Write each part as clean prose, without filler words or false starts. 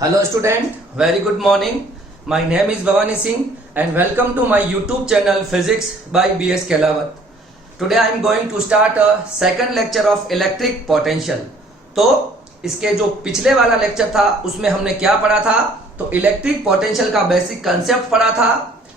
Hello student, very good morning. My name is Bhavani Singh and welcome to my YouTube channel Physics by BS Kelawat. Today I am going to start a second lecture of electric potential. तो इसके जो पिछले वाला lecture था उसमें हमने क्या पढ़ा था, तो इलेक्ट्रिक पोटेंशियल का बेसिक कंसेप्ट पढ़ा था।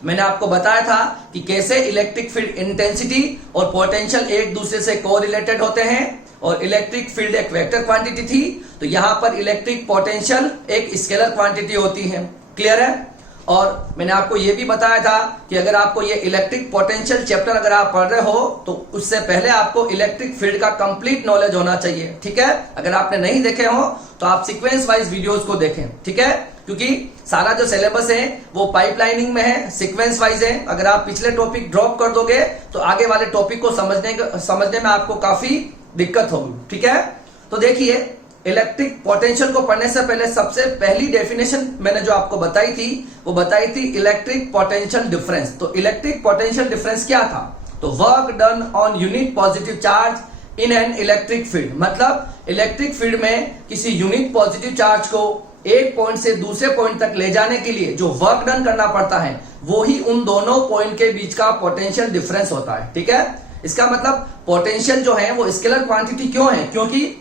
मैंने आपको बताया था कि कैसे इलेक्ट्रिक फील्ड इंटेंसिटी और पोटेंशियल एक दूसरे से कोरिलेटेड होते हैं और इलेक्ट्रिक फील्ड एक वेक्टर क्वांटिटी थी, तो यहाँ पर इलेक्ट्रिक पोटेंशियल एक स्केलर क्वांटिटी होती है। क्लियर है? और मैंने आपको ये भी बताया था कि अगर आपको ये इलेक्ट्रिक पोटेंशियल चैप्टर अगर आप पढ़ रहे हो तो उससे पहले आपको इलेक्ट्रिक फील्ड का कंप्लीट नॉलेज होना चाहिए। ठीक है? अगर आपने नहीं देखे हो तो आप सीक्वेंस वाइज वीडियोस को देखें। ठीक है? क्योंकि सारा जो सिलेबस है वो पाइपलाइनिंग में है, सीक्वेंस वाइज है। अगर आप पिछले टॉपिक ड्रॉप कर दोगे तो आगे वाले टॉपिक को समझने में आपको काफी दिक्कत होगी। ठीक है? तो देखिए, इलेक्ट्रिक पोटेंशियल को पढ़ने से पहले सबसे पहली डेफिनेशन मैंने जो आपको बताई थी वो बताई थी इलेक्ट्रिक पोटेंशियल डिफरेंस। तो इलेक्ट्रिक पोटेंशियल डिफरेंस क्या था? तो work done on unit positive charge in an electric field. मतलब इलेक्ट्रिक फील्ड में किसी यूनिट पॉजिटिव चार्ज को एक पॉइंट से दूसरे पॉइंट तक ले जाने के लिए जो वर्क डन करना पड़ता है वो ही उन दोनों पॉइंट के बीच का पोटेंशियल डिफरेंस होता है। ठीक है? इसका मतलब पोटेंशियल जो है वो स्केलर क्वांटिटी क्यों है? क्योंकि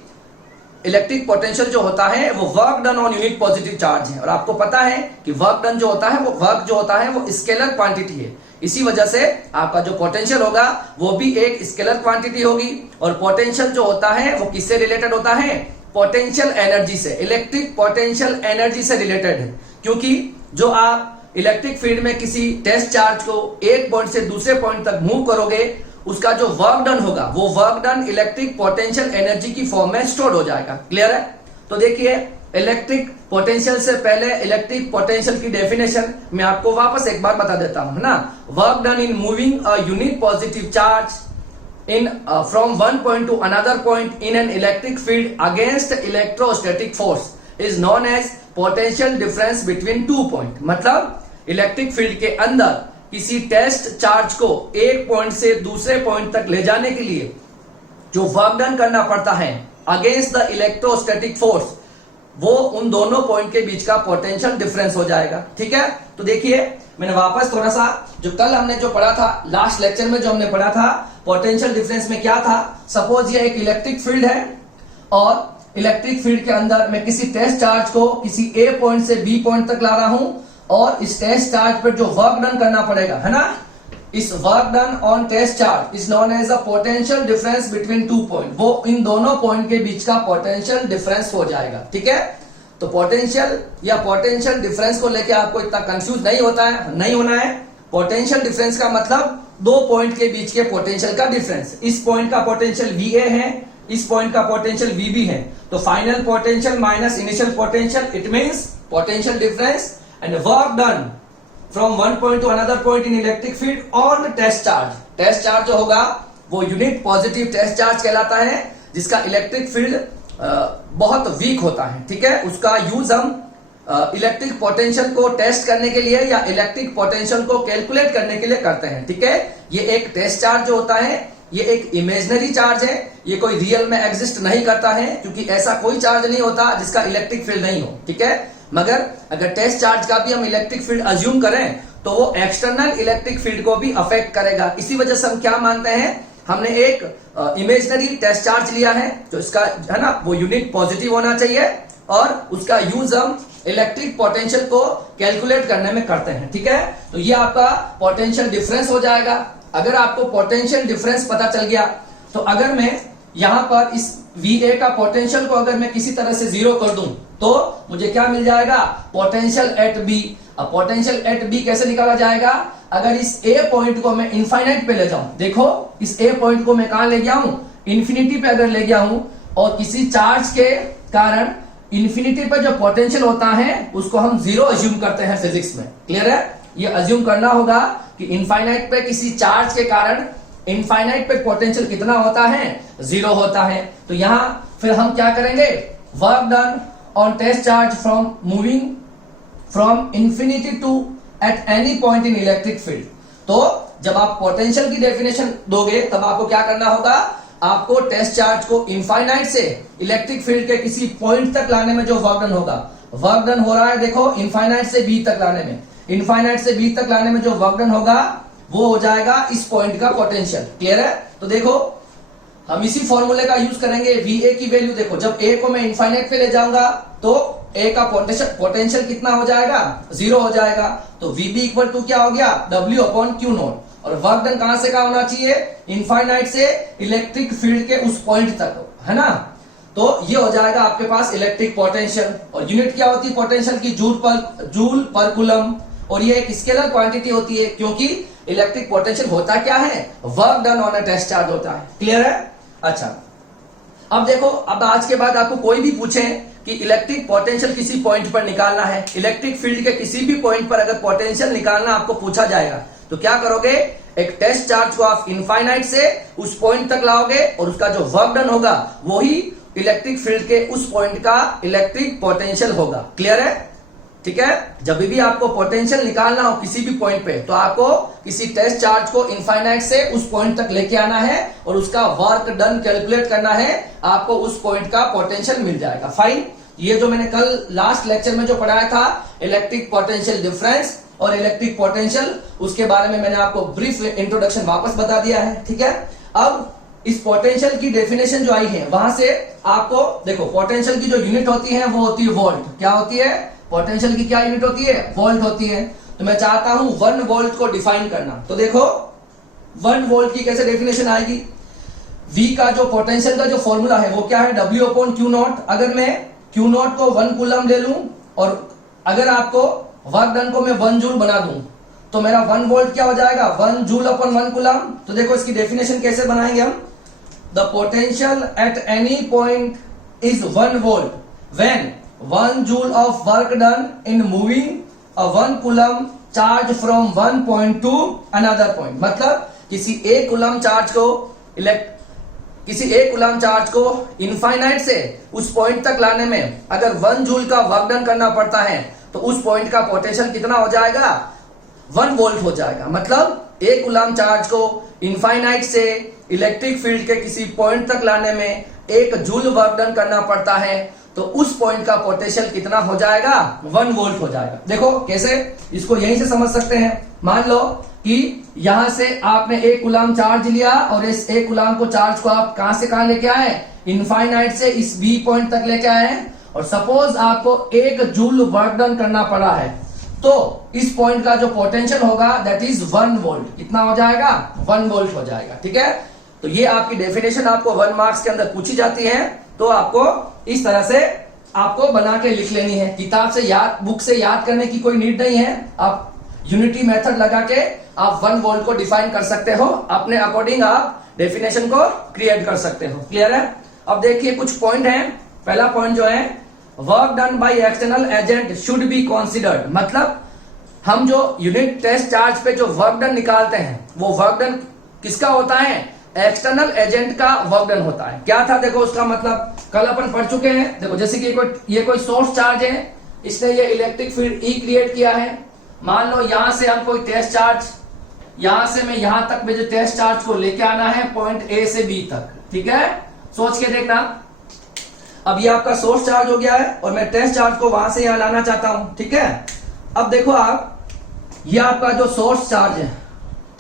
इलेक्ट्रिक पोटेंशियल जो होता है वो work done on unit positive charge है और आपको पता है कि वर्क डन जो होता है वो स्केलर क्वांटिटी है। इसी वजह से आपका जो पोटेंशियल होगा वो भी एक स्केलर क्वांटिटी होगी। और पोटेंशियल जो होता है वो किससे रिलेटेड होता है? पोटेंशियल एनर्जी से, इलेक्ट्रिक पोटेंशियल एनर्जी से रिलेटेड है। क्योंकि जो आप इलेक्ट्रिक फील्ड में किसी टेस्ट चार्ज को एक पॉइंट से दूसरे पॉइंट तक मूव करोगे उसका जो वर्क डन होगा वो work done electric potential energy की फॉर्म में स्टोर हो जाएगा। क्लियर है? तो देखिए, इलेक्ट्रिक पोटेंशियल से पहले इलेक्ट्रिक पोटेंशियल की डेफिनेशन मैं आपको वापस एक बार बता देता हूं, है ना। Work done in moving a unit positive charge in from one point to another point in an electric field against electrostatic force is known as potential difference between two point. मतलब इलेक्ट्रिक फील्ड के अंदर किसी test charge को एक point से दूसरे point तक ले जाने के लिए जो वर्क डन करना पड़ता है अगेंस्ट द इलेक्ट्रोस्टैटिक फोर्स वो उन दोनों पॉइंट के बीच का पोटेंशियल डिफरेंस हो जाएगा। ठीक है? तो देखिए, मैंने वापस थोड़ा सा जो कल हमने जो पढ़ा था लास्ट लेक्चर में जो हमने पढ़ा था पोटेंशियल डिफरेंस में क्या था। सपोज ये एक इलेक्ट्रिक फील्ड है और इलेक्ट्रिक फील्ड के अंदर मैं किसी टेस्ट चार्ज को किसी ए पॉइंट से बी पॉइंट तक ला रहा हूं और इस टेस्ट चार्ज पर जो वर्क डन करना पड़ेगा, है ना, इस work done on test charge is known as a potential difference between two point. वो इन दोनों पॉइंट के बीच का पोटेंशियल डिफरेंस हो जाएगा। ठीक है? तो पोटेंशियल या पोटेंशियल डिफरेंस को लेकर आपको इतना कंफ्यूज नहीं होना है। पोटेंशियल डिफरेंस का मतलब दो पॉइंट के बीच के पोटेंशियल का डिफरेंस। इस पॉइंट का पोटेंशियल VA है, इस पॉइंट का पोटेंशियल VB है, तो final potential minus initial potential, it means potential difference and work done from one point to another point in electric field on test charge। Test charge जो होगा वो unit positive test charge कहलाता है जिसका electric field बहुत week होता है। ठीक है? उसका यूज हम इलेक्ट्रिक पोटेंशियल को टेस्ट करने के लिए या इलेक्ट्रिक पोटेंशियल को कैलकुलेट करने के लिए करते हैं। ठीक है? ये एक टेस्ट चार्ज जो होता है ये एक इमेजिनरी चार्ज है, ये कोई रियल में एग्जिस्ट नहीं करता है क्योंकि ऐसा कोई चार्ज नहीं होता जिसका इलेक्ट्रिक फील्ड नहीं हो। ठीक है? मगर अगर टेस्ट चार्ज का भी हम इलेक्ट्रिक फील्ड अज्यूम करें तो वो एक्सटर्नल इलेक्ट्रिक फील्ड को भी अफेक्ट करेगा। इसी वजह से हम क्या मानते हैं, हमने एक इमेजिनरी टेस्ट चार्ज लिया है जो इसका, है ना, वो यूनिट पॉजिटिव होना चाहिए और उसका यूज हम इलेक्ट्रिक पोटेंशियल को कैलकुलेट करने में करते हैं। ठीक है? तो ये आपका पोटेंशियल डिफरेंस हो जाएगा। अगर आपको पोटेंशियल डिफरेंस पता चल गया तो अगर मैं यहां पर इस VA का पोटेंशियल को अगर मैं किसी तरह से जीरो कर दूं तो मुझे क्या मिल जाएगा? Potential at B। अब पोटेंशियल एट B कैसे निकाला जाएगा? अगर इस A पॉइंट को मैं इनफाइनाइट पे ले जाऊं, देखो इस A पॉइंट को मैं कहां ले गया हूं? इन्फिनिटी पे अगर ले गया हूं और किसी चार्ज के कारण इन्फिनिटी पे जो पोटेंशियल होता है उसको हम जीरो अज्यूम करते हैं फिजिक्स में। क्लियर है? ये अज्यूम करना होगा कि इनफाइनाइट पे किसी चार्ज के कारण इनफाइनाइट पे पोटेंशियल कितना होता है? जीरो होता है। तो यहां फिर हम क्या करेंगे? Work done on test charge from moving from infinity to at any point in electric field. तो जब आप पोटेंशियल की डेफिनेशन दोगे तब आपको क्या करना होगा? आपको टेस्ट चार्ज को इनफाइनाइट से इलेक्ट्रिक फील्ड के किसी पॉइंट तक लाने में जो वर्क डन होगा वर्क डन हो रहा है देखो इनफाइनाइट से बी तक लाने में, इनफाइनाइट से बी तक लाने में जो वर्क डन होगा वो हो जाएगा इस पॉइंट का पोटेंशियल। क्लियर है? तो देखो हम इसी फॉर्मूले का यूज करेंगे। VA की वैल्यू देखो, जब A को मैं इनफाइनाइट पे ले जाऊंगा तो A का पोटेंशियल कितना हो जाएगा, 0 हो जाएगा। तो VB इक्वल टू क्या हो गया, W अपॉन Q नॉट। और वर्क डन कहां से का होना चाहिए, इनफाइनाइट से इलेक्ट्रिक फील्ड के उस पॉइंट तक, है ना। तो ये हो जाएगा आपके पास इलेक्ट्रिक पोटेंशियल। और यूनिट क्या होती है पोटेंशियल की, जूल पर कूलम। और ये एक स्केलर क्वांटिटी होती है, क्योंकि इलेक्ट्रिक पोटेंशियल होता क्या है, work done on a test charge होता है। क्लियर है? अच्छा, अब देखो, अब आज के बाद आपको कोई भी पूछे कि इलेक्ट्रिक पोटेंशियल किसी पॉइंट पर निकालना है, इलेक्ट्रिक फील्ड के किसी भी पॉइंट पर अगर पोटेंशियल निकालना आपको पूछा जाएगा तो क्या करोगे, एक टेस्ट चार्ज को आप इनफाइनाइट से उस पॉइंट तक लाओगे और उसका जो वर्क डन होगा वही इलेक्ट्रिक फील्ड के उस पॉइंट का इलेक्ट्रिक पोटेंशियल होगा। क्लियर है? ठीक है। जब भी आपको पोटेंशियल निकालना हो किसी भी पॉइंट पे तो आपको किसी टेस्ट चार्ज को इनफाइनाइट से उस पॉइंट तक लेके आना है और उसका वर्क डन कैलकुलेट करना है, आपको उस पॉइंट का पोटेंशियल मिल जाएगा। फाइन। ये जो मैंने कल लास्ट लेक्चर में जो पढ़ाया था इलेक्ट्रिक पोटेंशियल डिफरेंस और इलेक्ट्रिक पोटेंशियल, उसके बारे में मैंने आपको ब्रीफ इंट्रोडक्शन वापस बता दिया है। ठीक है। अब इस पोटेंशियल की डेफिनेशन जो आई है वहां से आपको देखो, पोटेंशियल की जो यूनिट होती है वो होती है वोल्ट। क्या होती है, पोटेंशियल की क्या यूनिट होती है, वोल्ट होती है। तो मैं चाहता हूं 1 वोल्ट को डिफाइन करना। तो देखो 1 वोल्ट की कैसे डेफिनेशन आएगी, V का जो पोटेंशियल का जो फॉर्मूला है वो क्या है, W अपॉन Q नॉट। अगर मैं Q नॉट को 1 कूलम ले लूं और अगर आपको वर्क डन को मैं 1 जूल बना दूं तो मेरा 1 वोल्ट क्या हो जाएगा, 1 जूल अपॉन 1 कूलम। तो देखो इसकी डेफिनेशन कैसे बनाएंगे हम, the potential at any point is 1 volt when 1 joule of work done in moving a 1 coulomb charge from one point to another point। मतलब किसी एक कूलम चार्ज को इनफाइनाइट से उस पॉइंट तक लाने में अगर 1 जूल का वर्क डन करना पड़ता है तो उस पॉइंट का पोटेंशियल कितना हो जाएगा, 1 वोल्ट हो जाएगा। मतलब एक कूलम चार्ज को इनफाइनाइट से इलेक्ट्रिक फील्ड के किसी पॉइंट तक लाने में 1 जूल वर्क डन करना पड़ता है तो उस पॉइंट का पोटेंशियल कितना हो जाएगा, 1 वोल्ट हो जाएगा। देखो कैसे, इसको यहीं से समझ सकते हैं। मान लो कि यहां से आपने 1 कूलम चार्ज लिया और इस 1 कूलम को चार्ज को आप कहां से कहां लेके आए, इनफाइनाइट से इस बी पॉइंट तक लेके आए और सपोज आपको 1 जूल वर्क डन करना पड़ा है तो इस पॉइंट का जो पोटेंशियल होगा दैट इज 1 वोल्ट। कितना हो जाएगा, 1 वोल्ट हो जाएगा। ठीक है। तो ये आपकी डेफिनेशन आपको 1 मार्क्स के अंदर पूछी जाती है तो आपको इस तरह से आपको बना के लिख लेनी है। किताब से याद, बुक से याद करने की कोई नीड नहीं है। आप यूनिटी मेथड लगा के आप 1 वोल्ट को डिफाइन कर सकते हो, अपने अकॉर्डिंग आप डेफिनेशन को क्रिएट कर सकते हो। क्लियर है? अब देखिए कुछ पॉइंट हैं। पहला पॉइंट जो है, work done by external agent should be considered. मतलब हम जो यूनिट टेस्ट चार्ज पे जो वर्क डन निकालते हैं वो वर्क डन किसका होता है, एक्सटर्नल एजेंट का वर्क डन होता है। क्या था देखो उसका मतलब, कल अपन पढ़ चुके हैं। देखो जैसे कि ये कोई सोर्स चार्ज है, इसने ये इलेक्ट्रिक फील्ड E क्रिएट किया है। मान लो यहां से हम कोई टेस्ट चार्ज, यहां से मैं यहां तक मुझे टेस्ट चार्ज को लेके आना है पॉइंट A से B तक। ठीक है, सोच के देखना। अब ये आपका सोर्स चार्ज हो गया है और मैं टेस्ट चार्ज को वहां से यहां लाना चाहता हूं। ठीक है। अब देखो आप, ये आपका जो सोर्स चार्ज है,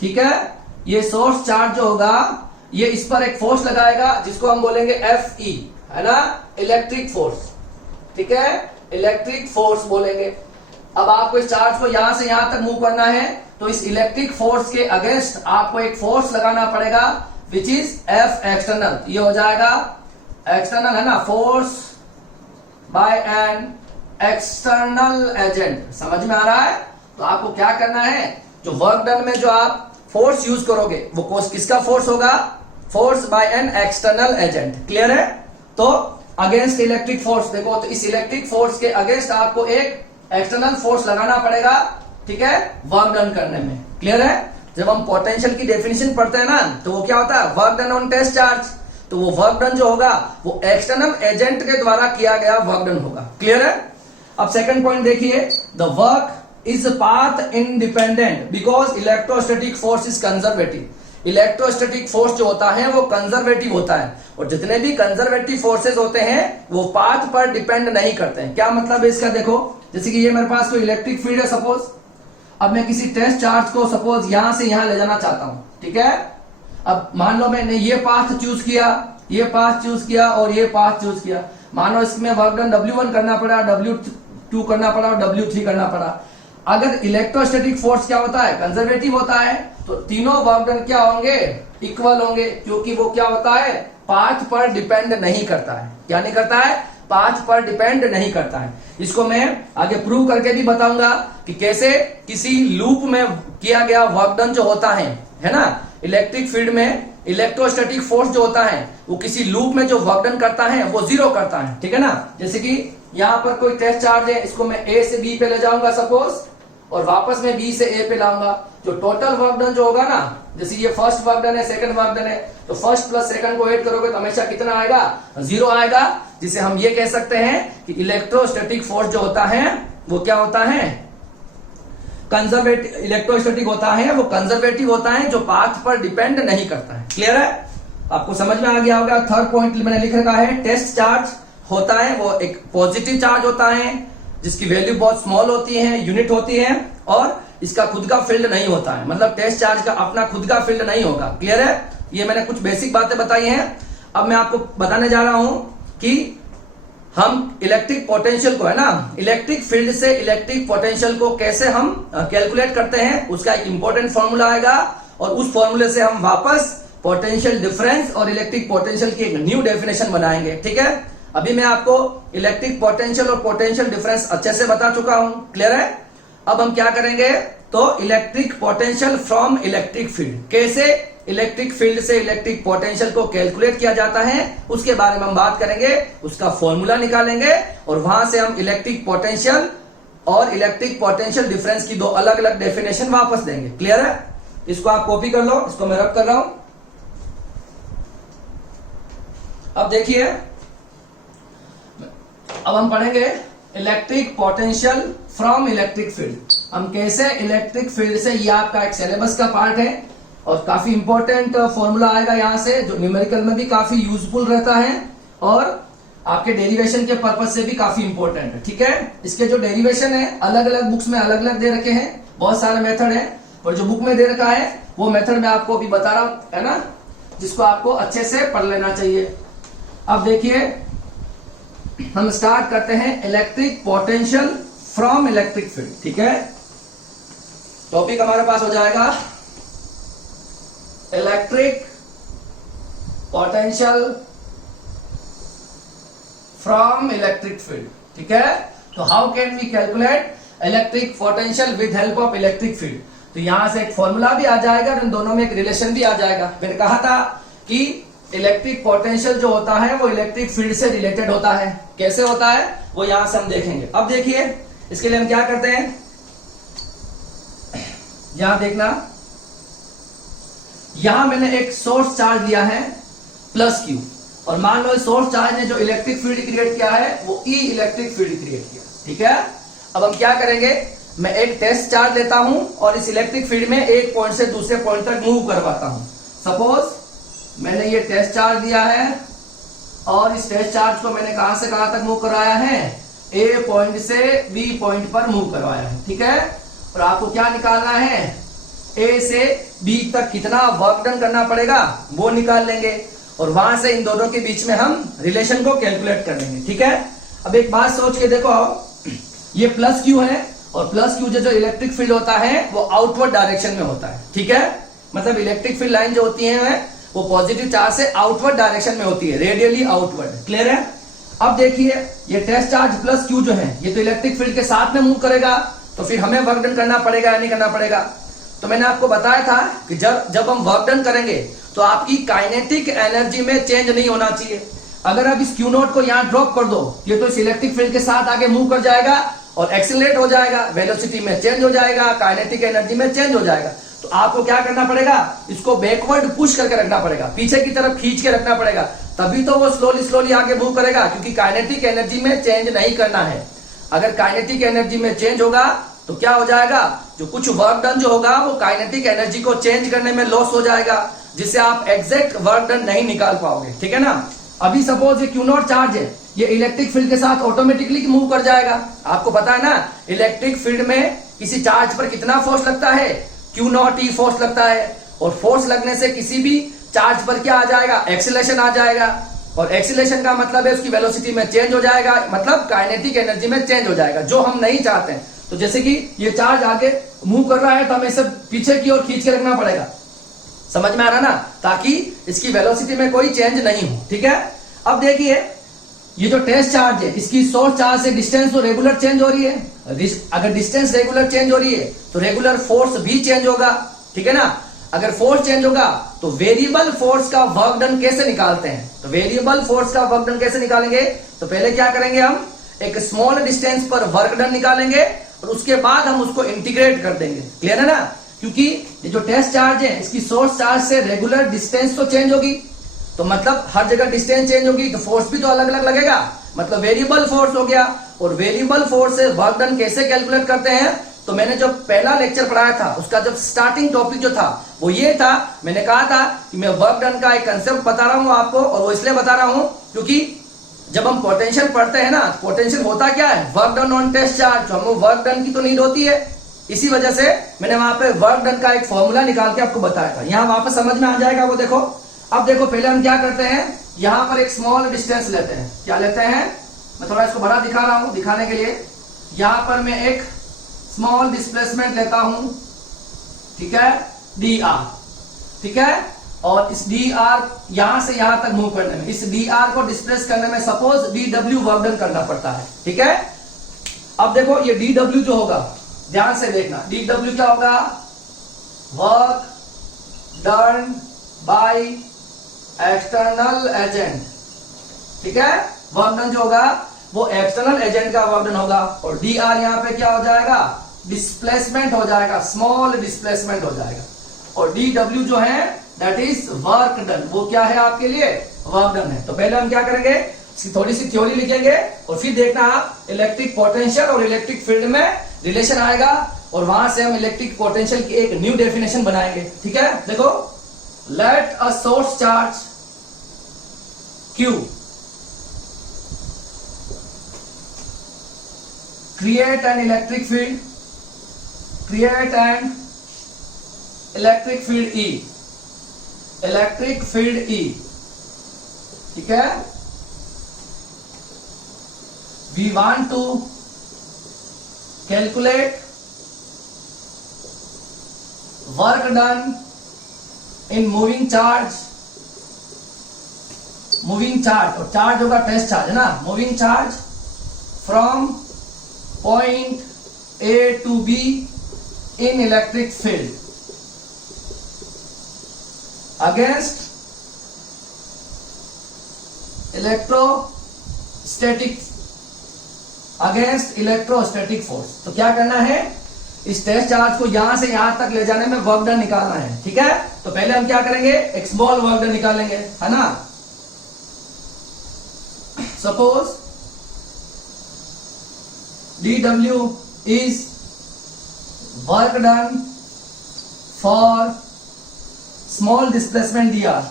ठीक है, ये सोर्स चार्ज जो होगा ये इस पर एक फोर्स लगाएगा जिसको हम बोलेंगे Fe, है ना, इलेक्ट्रिक फोर्स। ठीक है, इलेक्ट्रिक फोर्स बोलेंगे। अब आपको इस चार्ज को यहां से यहां तक मूव करना है तो इस इलेक्ट्रिक फोर्स के अगेंस्ट आपको एक फोर्स लगाना पड़ेगा विच इज F एक्सटर्नल। ये हो जाएगा एक्सटर्नल, है ना, force by an external agent. समझ में आ रहा है? तो आपको क्या करना है, जो वर्क डन में जो आप फोर्स यूज करोगे वो किसका फोर्स होगा, force by an external agent. Clear है? तो अगेंस्ट इलेक्ट्रिक फोर्स, देखो तो इस इलेक्ट्रिक फोर्स के अगेंस्ट आपको एक एक्सटर्नल फोर्स लगाना पड़ेगा। ठीक है, वर्क डन करने में। क्लियर है? जब हम पोटेंशियल की डेफिनेशन पढ़ते हैं ना तो वो क्या होता है, work done on test charge. तो वो वर्क डन जो होगा वो एक्सटर्नल एजेंट के द्वारा किया गया वर्क डन होगा। क्लियर है? अब सेकंड पॉइंट देखिए, the work is path independent because electrostatic force is conservative। Electrostatic force जो होता है वो कंजर्वेटिव होता है, और जितने भी कंजर्वेटिव फोर्सेस होते हैं वो पाथ पर डिपेंड नहीं करते हैं। क्या मतलब है इसका, देखो जैसे कि ये मेरे पास कोई इलेक्ट्रिक फील्ड है सपोज, अब मैं किसी टेस्ट चार्ज को सपोज यहां से यहां ले जाना चाहता हूं, ठीक है। अब मान लो मैंने ये पाथ चूज किया, ये पाथ चूज किया और ये पाथ चूज किया, मानो इसमें वर्क डन W1 करना पड़ा, W2 करना पड़ा और W3 करना पड़ा। अगर इलेक्ट्रोस्टैटिक फोर्स क्या होता है, कंजर्वेटिव होता है, तो तीनों वर्क डन क्या होंगे, इक्वल होंगे, क्योंकि वो क्या होता है, पाथ पर डिपेंड नहीं करता है। क्या नहीं करता है, पाथ पर डिपेंड नहीं करता है। इसको मैं आगे प्रूव करके भी बताऊंगा कि कैसे किसी लूप में किया गया वर्क डन जो होता है ना, इलेक्ट्रिक फील्ड में इलेक्ट्रोस्टैटिक फोर्स जो होता है वो किसी लूप में जो वर्क डन करता है वो जीरो करता है, ठीक है ना। जैसे कि यहाँ पर कोई टेस्ट चार्ज है, इसको मैं ए से बी पे ले जाऊंगा सपोज, और वापस में बी से ए पे लाऊंगा, जो टोटल वर्क डन जो होगा ना, जैसे ये फर्स्ट वर्क डन है, सेकंड वर्क डन है, तो फर्स्ट प्लस सेकंड को ऐड करोगे तो हमेशा कितना आएगा, जीरो आएगा। जिसे हम ये कह सकते हैं कि इलेक्ट्रोस्टैटिक फोर्स जो होता है वो क्या होता है, कंजर्वेटिव। इलेक्ट्रोस्टैटिक होता है वो कंजर्वेटिव होता है, जो पाथ पर डिपेंड नहीं करता है। क्लियर है, आपको समझ में आ गया होगा। थर्ड पॉइंट मैंने लिख रखा है, टेस्ट चार्ज होता है वो एक पॉजिटिव चार्ज होता है जिसकी वैल्यू बहुत स्मॉल होती है, यूनिट होती है, और इसका खुद का फील्ड नहीं होता है, मतलब टेस्ट चार्ज का अपना खुद का फील्ड नहीं होगा। क्लियर है, ये मैंने कुछ बेसिक बातें बताई हैं। अब मैं आपको बताने जा रहा हूं कि हम इलेक्ट्रिक पोटेंशियल को, है ना, इलेक्ट्रिक फील्ड से इलेक्ट्रिक पोटेंशियल को कैसे हम कैलकुलेट करते हैं, उसका एक इंपॉर्टेंट फॉर्मूला आएगा, और उस फॉर्मूले से हम वापस पोटेंशियल डिफरेंस और इलेक्ट्रिक पोटेंशियल की एक न्यू डेफिनेशन बनाएंगे, ठीक है। अभी मैं आपको इलेक्ट्रिक पोटेंशियल और पोटेंशियल डिफरेंस अच्छे से बता चुका हूं। क्लियर है, अब हम क्या करेंगे, तो electric potential from electric field, कैसे इलेक्ट्रिक फील्ड से इलेक्ट्रिक पोटेंशियल को कैलकुलेट किया जाता है उसके बारे में हम बात करेंगे, उसका फॉर्मूला निकालेंगे, और वहां से हम इलेक्ट्रिक पोटेंशियल और इलेक्ट्रिक पोटेंशियल डिफरेंस की दो अलग अलग डेफिनेशन वापस देंगे। क्लियर है, इसको आप कॉपी कर लो, इसको मैं रब कर रहा हूं। अब देखिए, अब हम पढ़ेंगे electric potential from electric field. हम कैसे इलेक्ट्रिक फील्ड से, ये आपका एक सिलेबस का पार्ट है और काफी इंपॉर्टेंट फॉर्मूला आएगा यहां से, जो न्यूमेरिकल में भी काफी यूजफुल रहता है और आपके डेरिवेशन के पर्पज से भी काफी इंपॉर्टेंट है, ठीक है। इसके जो डेरिवेशन है अलग अलग बुक्स में अलग अलग दे रखे हैं, बहुत सारे मेथड है, और जो बुक में दे रखा है वो मेथड मैं आपको अभी बता रहा हूं, है ना, जिसको आपको अच्छे से पढ़ लेना चाहिए। अब देखिए, हम स्टार्ट करते हैं electric potential from electric field, ठीक है। टॉपिक हमारे पास हो जाएगा electric potential from electric field, ठीक है। तो how can we calculate electric potential with help of electric field, तो यहां से एक फॉर्मूला भी आ जाएगा, इन दोनों में एक रिलेशन भी आ जाएगा। मैंने कहा था कि इलेक्ट्रिक पोटेंशियल जो होता है वो इलेक्ट्रिक फील्ड से रिलेटेड होता है। कैसे होता है वो यहां से हम देखेंगे। अब देखिए, इसके लिए हम क्या करते हैं, यहां देखना, यहां मैंने एक सोर्स चार्ज लिया है प्लस क्यू, और मान लो सोर्स चार्ज ने जो इलेक्ट्रिक फील्ड क्रिएट किया है वो ई इलेक्ट्रिक फील्ड क्रिएट किया, ठीक है। अब हम क्या करेंगे, मैं एक टेस्ट चार्ज लेता हूं और इस इलेक्ट्रिक फील्ड में एक पॉइंट से दूसरे पॉइंट तक मूव करवाता हूं। सपोज मैंने ये टेस्ट चार्ज दिया है और इस टेस्ट चार्ज को मैंने कहां से कहां तक मूव करवाया है, ए पॉइंट से बी पॉइंट पर मूव करवाया है, ठीक है। और आपको क्या निकालना है, ए से बी तक कितना वर्क डन करना पड़ेगा वो निकाल लेंगे, और वहां से इन दोनों के बीच में हम रिलेशन को कैलकुलेट कर लेंगे, ठीक है। अब एक बात सोच के देखो, ये प्लस क्यू है, और प्लस क्यू जो इलेक्ट्रिक फील्ड होता है वो आउटवर्ड डायरेक्शन में होता है, ठीक है। मतलब इलेक्ट्रिक फील्ड लाइन जो होती है वो पॉजिटिव चार्ज से आउटवर्ड डायरेक्शन में होती है, रेडियली आउटवर्ड। क्लियर है। अब देखिए, ये टेस्ट चार्ज प्लस क्यू जो है ये तो इलेक्ट्रिक फील्ड के साथ में मूव करेगा, तो फिर हमें वर्क डन करना पड़ेगा या नहीं करना पड़ेगा। तो मैंने आपको बताया था कि जब हम वर्क डन करेंगे तो आपकी काइनेटिक एनर्जी में चेंज नहीं होना चाहिए। अगर आप इस क्यू नोट को यहाँ ड्रॉप कर दो, ये तो इस इलेक्ट्रिक फील्ड के साथ आगे मूव कर जाएगा और एक्सेलरेट हो जाएगा, वेलोसिटी में चेंज हो जाएगा, काइनेटिक एनर्जी में चेंज हो जाएगा। तो आपको क्या करना पड़ेगा, इसको बैकवर्ड पुश करके रखना पड़ेगा, पीछे की तरफ खींच के रखना पड़ेगा, तभी तो वो स्लोली आगे मूव करेगा, क्योंकि काइनेटिक एनर्जी में चेंज नहीं करना है। अगर काइनेटिक एनर्जी में चेंज होगा तो क्या हो जाएगा, जो कुछ वर्क डन जो होगा वो काइनेटिक एनर्जी को चेंज करने में लॉस हो जाएगा, जिससे आप एग्जैक्ट वर्क डन नहीं निकाल पाओगे। ठीक है ना। अभी सपोज ये क्यू नॉट चार्ज है, ये इलेक्ट्रिक फील्ड के साथ ऑटोमेटिकली मूव कर जाएगा। आपको पता है ना इलेक्ट्रिक फील्ड में किसी चार्ज पर कितना फोर्स लगता है, क्यू नॉट ई फोर्स लगता है। और फोर्स लगने से किसी भी चार्ज पर क्या आ जाएगा, एक्सीलरेशन आ जाएगा। और एक्सीलरेशन का मतलब है उसकी वेलोसिटी में चेंज हो जाएगा, मतलब काइनेटिक एनर्जी में चेंज हो जाएगा, जो हम नहीं चाहते हैं। तो जैसे कि ये चार्ज आगे मूव कर रहा है तो हमें इसे पीछे की ओर खींच के रखना पड़ेगा। समझ में आ रहा ना, ताकि इसकी वेलोसिटी में कोई चेंज नहीं हो। ठीक है। अब देखिए ये जो टेस्ट चार्ज है, इसकी सोर्स चार्ज से डिस्टेंस तो रेगुलर चेंज हो रही है। अगर डिस्टेंस रेगुलर चेंज हो रही है तो रेगुलर फोर्स भी चेंज होगा। ठीक है ना। अगर फोर्स चेंज होगा तो वेरिएबल फोर्स का वर्क डन कैसे निकालते हैं, तो वेरिएबल फोर्स का वर्क डन कैसे निकालेंगे, तो पहले क्या करेंगे, हम एक स्मॉल डिस्टेंस पर वर्क डन निकालेंगे और उसके बाद हम उसको इंटीग्रेट कर देंगे। क्लियर है ना। क्योंकि ये जो टेस्ट चार्ज है इसकी सोर्स चार्ज से रेगुलर डिस्टेंस तो चेंज होगी, तो मतलब हर जगह डिस्टेंस चेंज होगी तो फोर्स भी तो अलग अलग लगेगा, मतलब वेरिएबल फोर्स हो गया। और वेरिएबल फोर्स से वर्क डन कैसे कैलकुलेट करते हैं, तो मैंने जो पहला लेक्चर पढ़ाया था उसका जब स्टार्टिंग टॉपिक जो था वो ये था, मैंने कहा था कि मैं वर्क डन का एक कंसेप्ट बता रहा हूं आपको, और वो इसलिए बता रहा हूं क्योंकि जब हम पोटेंशियल पढ़ते हैं ना, पोटेंशियल होता क्या है, work done on test charge, तो हमें वर्क डन की तो नीड होती है। इसी वजह से मैंने वहां पे वर्क डन का एक फॉर्मूला निकाल के आपको बताया था। यहां वापस समझ में आ जाएगा वो देखो। अब देखो पहले हम क्या करते हैं, यहां पर एक स्मॉल डिस्टेंस लेते हैं। क्या लेते हैं, मैं थोड़ा इसको बड़ा दिखा रहा हूं दिखाने के लिए। यहां पर मैं एक स्मॉल डिस्प्लेसमेंट लेता हूं, ठीक है, डी आर। ठीक है। और इस डी आर यहां से यहां तक मूव करने में, इस डी आर को डिस्प्लेस करने में suppose D W work done करना पड़ता है। ठीक है। अब देखो ये डी डब्ल्यू जो होगा, ध्यान से देखना, डी डब्ल्यू क्या होगा, work done by external agent. ठीक है। वर्क डन जो होगा वो एक्सटर्नल एजेंट का वर्क डन होगा। और डी आर यहां पे क्या हो जाएगा, डिस्प्लेसमेंट हो जाएगा, स्मॉल डिस्प्लेसमेंट हो जाएगा। और डी डब्ल्यू जो है दैट इज वर्क डन, वो क्या है आपके लिए, वर्क डन है। तो पहले हम क्या करेंगे, थोड़ी सी थ्योरी लिखेंगे और फिर देखना आप इलेक्ट्रिक पोटेंशियल और इलेक्ट्रिक फील्ड में रिलेशन आएगा, और वहां से हम इलेक्ट्रिक पोटेंशियल की एक न्यू डेफिनेशन बनाएंगे। ठीक है। देखो, let a source charge Q create an electric field, create an electric field E, electric field E। ठीक है। We want to calculate work done in moving charge, moving charge, और charge होगा test charge है ना, moving charge from point A to B in electric field against electrostatic force. तो क्या करना है, इस टेस्ट चार्ज को यहां से यहां तक ले जाने में वर्क डन निकालना है। ठीक है। तो पहले हम क्या करेंगे, एक स्मॉल वर्क डन निकालेंगे, है ना। Suppose dw is work done for small displacement dr,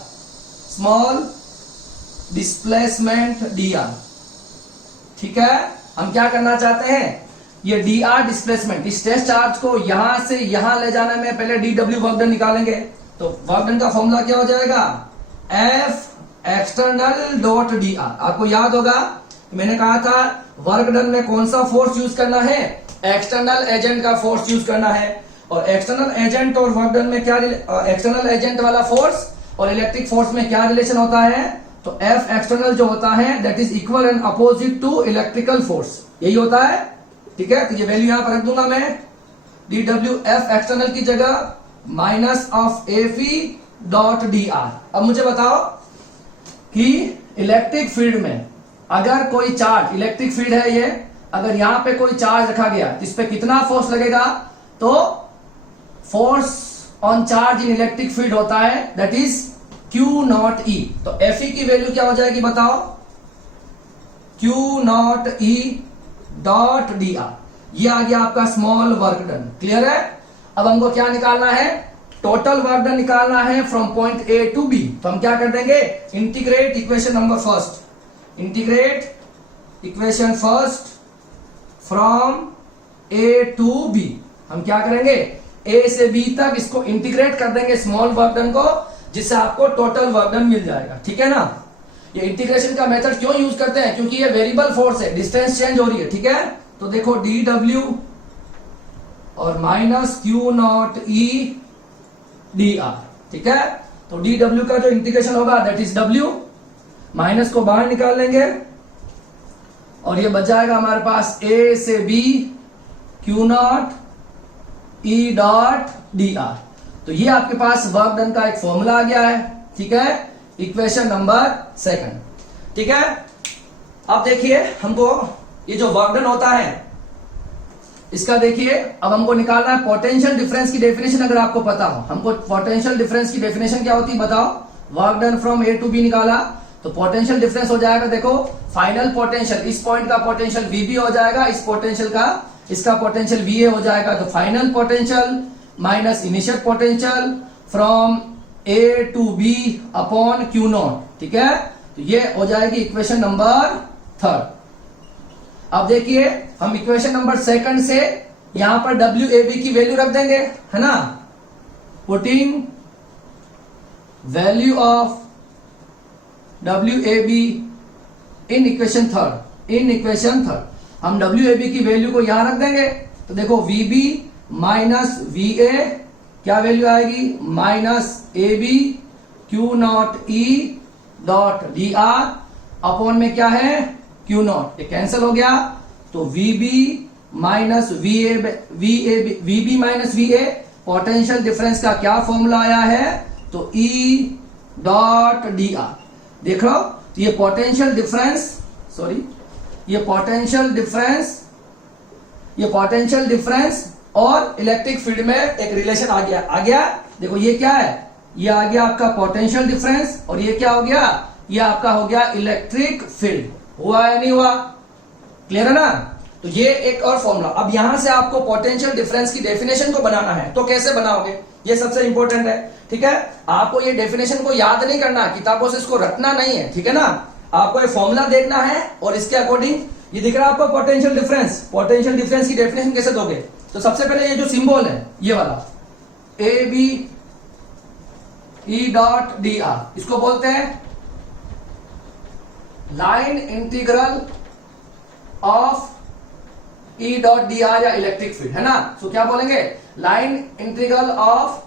small displacement dr। ठीक है। हम क्या करना चाहते हैं, ये dr डिस्प्लेसमेंट, इस टेस्ट चार्ज को यहां से यहां ले जाने में पहले dw वर्क डन निकालेंगे। तो वर्क डन का फॉर्मूला क्या हो जाएगा, F external dot D R. आपको याद होगा मैंने कहा था वर्क डन में कौन सा फोर्स यूज करना है, एक्सटर्नल एजेंट का फोर्स यूज करना है। और एक्सटर्नल एजेंट और वर्क डन में क्या, एक्सटर्नल एजेंट वाला फोर्स और इलेक्ट्रिक फोर्स में क्या रिलेशन होता है, तो F एक्सटर्नल जो होता है that is equal and opposite to electrical force, यही होता है। ठीक है। तो ये वैल्यू यहां पर रख दूंगा मैं, डी डब्ल्यू एफ एक्सटर्नल की जगह minus of F dot D R. अब मुझे बताओ कि इलेक्ट्रिक फील्ड में अगर कोई चार्ज, इलेक्ट्रिक फील्ड है ये, अगर यहां पे कोई चार्ज रखा गया इस पे कितना फोर्स लगेगा, तो force on charge in electric field होता है that is Q not E। तो Fe की वैल्यू क्या हो जाएगी बताओ, Q not E dot D R. ये आ गया आपका स्मॉल वर्क डन। क्लियर है? अब हमको क्या निकालना है? टोटल वर्क डन निकालना है from point A to B. तो हम क्या कर देंगे? Integrate equation number first, integrate equation first from A to B. हम क्या करेंगे? ए से बी तक इसको इंटीग्रेट कर देंगे स्मॉल वर्क डन को, जिससे आपको टोटल वर्क डन मिल जाएगा। ठीक है ना? ये इंटीग्रेशन का मेथड क्यों यूज करते हैं? क्योंकि ये वेरिएबल फोर्स है, डिस्टेंस चेंज हो रही है। ठीक है? तो देखो डी डब्ल्यू और minus Q naught E D R. ठीक है? तो डी डब्ल्यू का जो इंटीग्रेशन होगा दैट इज डब्ल्यू, माइनस को बाहर निकाल लेंगे और ये बच जाएगा हमारे पास ए से B q naught E dot D r. तो ये आपके पास वर्क डन का एक फॉर्मूला आ गया है। ठीक है? Equation number second. ठीक है? अब देखिए हमको ये जो वर्क डन होता है इसका देखिए अब हमको निकालना है पोटेंशियल डिफरेंस की डेफिनेशन। अगर आपको पता हो, हमको पोटेंशियल डिफरेंस की डेफिनेशन क्या होती है बताओ? Work done from A to B निकाला तो पोटेंशियल डिफरेंस हो जाएगा, देखो फाइनल पोटेंशियल, इस पॉइंट का पोटेंशियल वीबी हो जाएगा, इस पोटेंशियल का इसका पोटेंशियल वीए हो जाएगा। तो final potential minus initial potential from A to B upon q naught. ठीक है? तो ये हो जाएगी इक्वेशन नंबर थर्ड। अब देखिए हम इक्वेशन नंबर सेकंड से यहां पर डब्ल्यू ए बी की वैल्यू रख देंगे, है ना? Putting value of W A B in equation third, in equation third हम डब्ल्यू ए बी की वैल्यू को यहां रख देंगे। तो देखो V B minus V A क्या वैल्यू आएगी? Minus A B q naught E dot D r upon में क्या है? Q not. ये कैंसिल हो गया तो V B minus V B minus V A potential difference का क्या फॉर्मूला आया है? तो ई डॉट डी आर। देख लो तो ये पोटेंशियल डिफरेंस, सॉरी ये पोटेंशियल डिफरेंस और इलेक्ट्रिक फील्ड में एक रिलेशन आ गया। देखो ये क्या है? ये आ गया आपका पोटेंशियल डिफरेंस और ये क्या हो गया? ये आपका हो गया इलेक्ट्रिक फील्ड। हुआ या नहीं हुआ? क्लियर है ना? तो ये एक और फॉर्मूला। अब यहां से आपको पोटेंशियल डिफरेंस की डेफिनेशन को बनाना है, तो कैसे बनाओगे? ये सबसे इंपॉर्टेंट है। ठीक है? आपको ये डेफिनेशन को याद नहीं करना, किताबों से इसको रटना नहीं है। ठीक है ना? आपको ये फॉर्मूला देखना है और इसके अकॉर्डिंग ये दिख रहा है आपको पोटेंशियल डिफरेंस। पोटेंशियल डिफरेंस की डेफिनेशन कैसे दोगे? तो सबसे पहले ये जो सिंबल है ये वाला A B E dot D r, इसको बोलते हैं line integral of E dot D r या इलेक्ट्रिक फील्ड, है ना? सो क्या बोलेंगे? Line integral of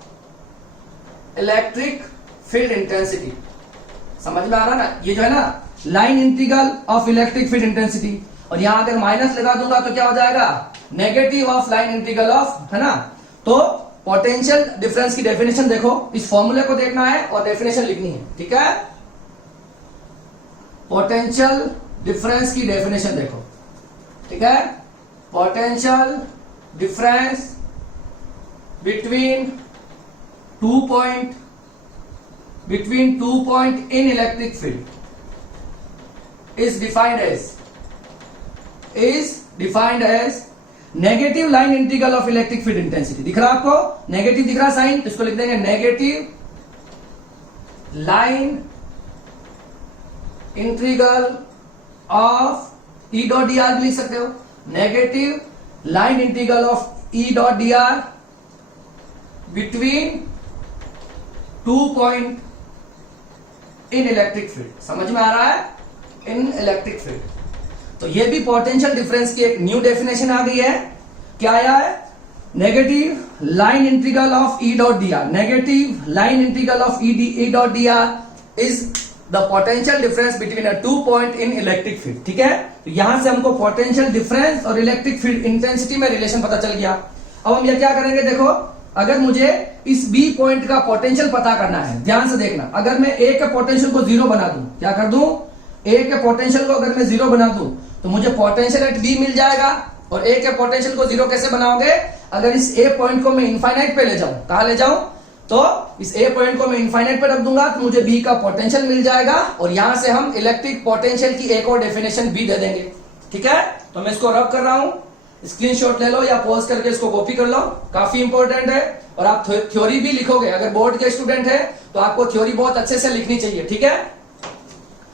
electric field intensity. समझ में आ रहा ना? ये जो है ना line integral of electric field intensity, और यहां अगर माइनस लगा दूंगा तो क्या हो जाएगा? Negative of line integral of, है ना? तो पोटेंशियल डिफरेंस की डेफिनेशन देखो, इस फॉर्मूले को देखना है और डेफिनेशन लिखनी है। ठीक है? पोटेंशियल डिफरेंस की डेफिनेशन देखो। ठीक है? Potential difference between two point in electric field is defined as negative line integral of electric field intensity. दिख रहा आपको? नेगेटिव दिख रहा साइन, तो इसको लिख देंगे negative line integral of E dot D R भी लिख सकते हो। Negative line integral of E dot D R between 2 point in electric field. समझ में आ रहा है? इन इलेक्ट्रिक फील्ड। तो ये भी पोटेंशियल डिफरेंस की एक न्यू डेफिनेशन आ गई है। क्या आया है? Negative line integral of E dot D R, negative line integral of E dot D R is the potential difference between a 2 point in electric field. ठीक है? तो यहां से हमको पोटेंशियल डिफरेंस और इलेक्ट्रिक फील्ड इंटेंसिटी में relation पता चल गया। अब हम ये क्या करेंगे? देखो अगर मुझे इस बी पॉइंट का पोटेंशियल पता करना है, ध्यान से देखना, अगर मैं ए के पोटेंशियल को 0 बना दूं, क्या कर दूं? ए के पोटेंशियल को अगर मैं 0 बना दूं तो मुझे पोटेंशियल एट बी मिल जाएगा। और ए के पोटेंशियल को 0 कैसे बनाओगे? अगर इस ए पॉइंट को मैं इनफाइनाइट पे ले जाऊं, कहां ले जाऊं? तो इस ए पॉइंट को मैं इनफाइनाइट पे रख दूंगा तो मुझे बी का पोटेंशियल मिल जाएगा, और यहां से हम इलेक्ट्रिक पोटेंशियल की एक और डेफिनेशन भी दे देंगे। ठीक है? तो मैं इसको रब कर रहा हूं। स्क्रीनशॉट ले लो या पॉज करके इसको कॉपी कर लो, काफी इंपॉर्टेंट है। और आप थ्योरी भी लिखोगे, अगर बोर्ड के स्टूडेंट है तो आपको थ्योरी बहुत अच्छे से लिखनी चाहिए, ठीक है।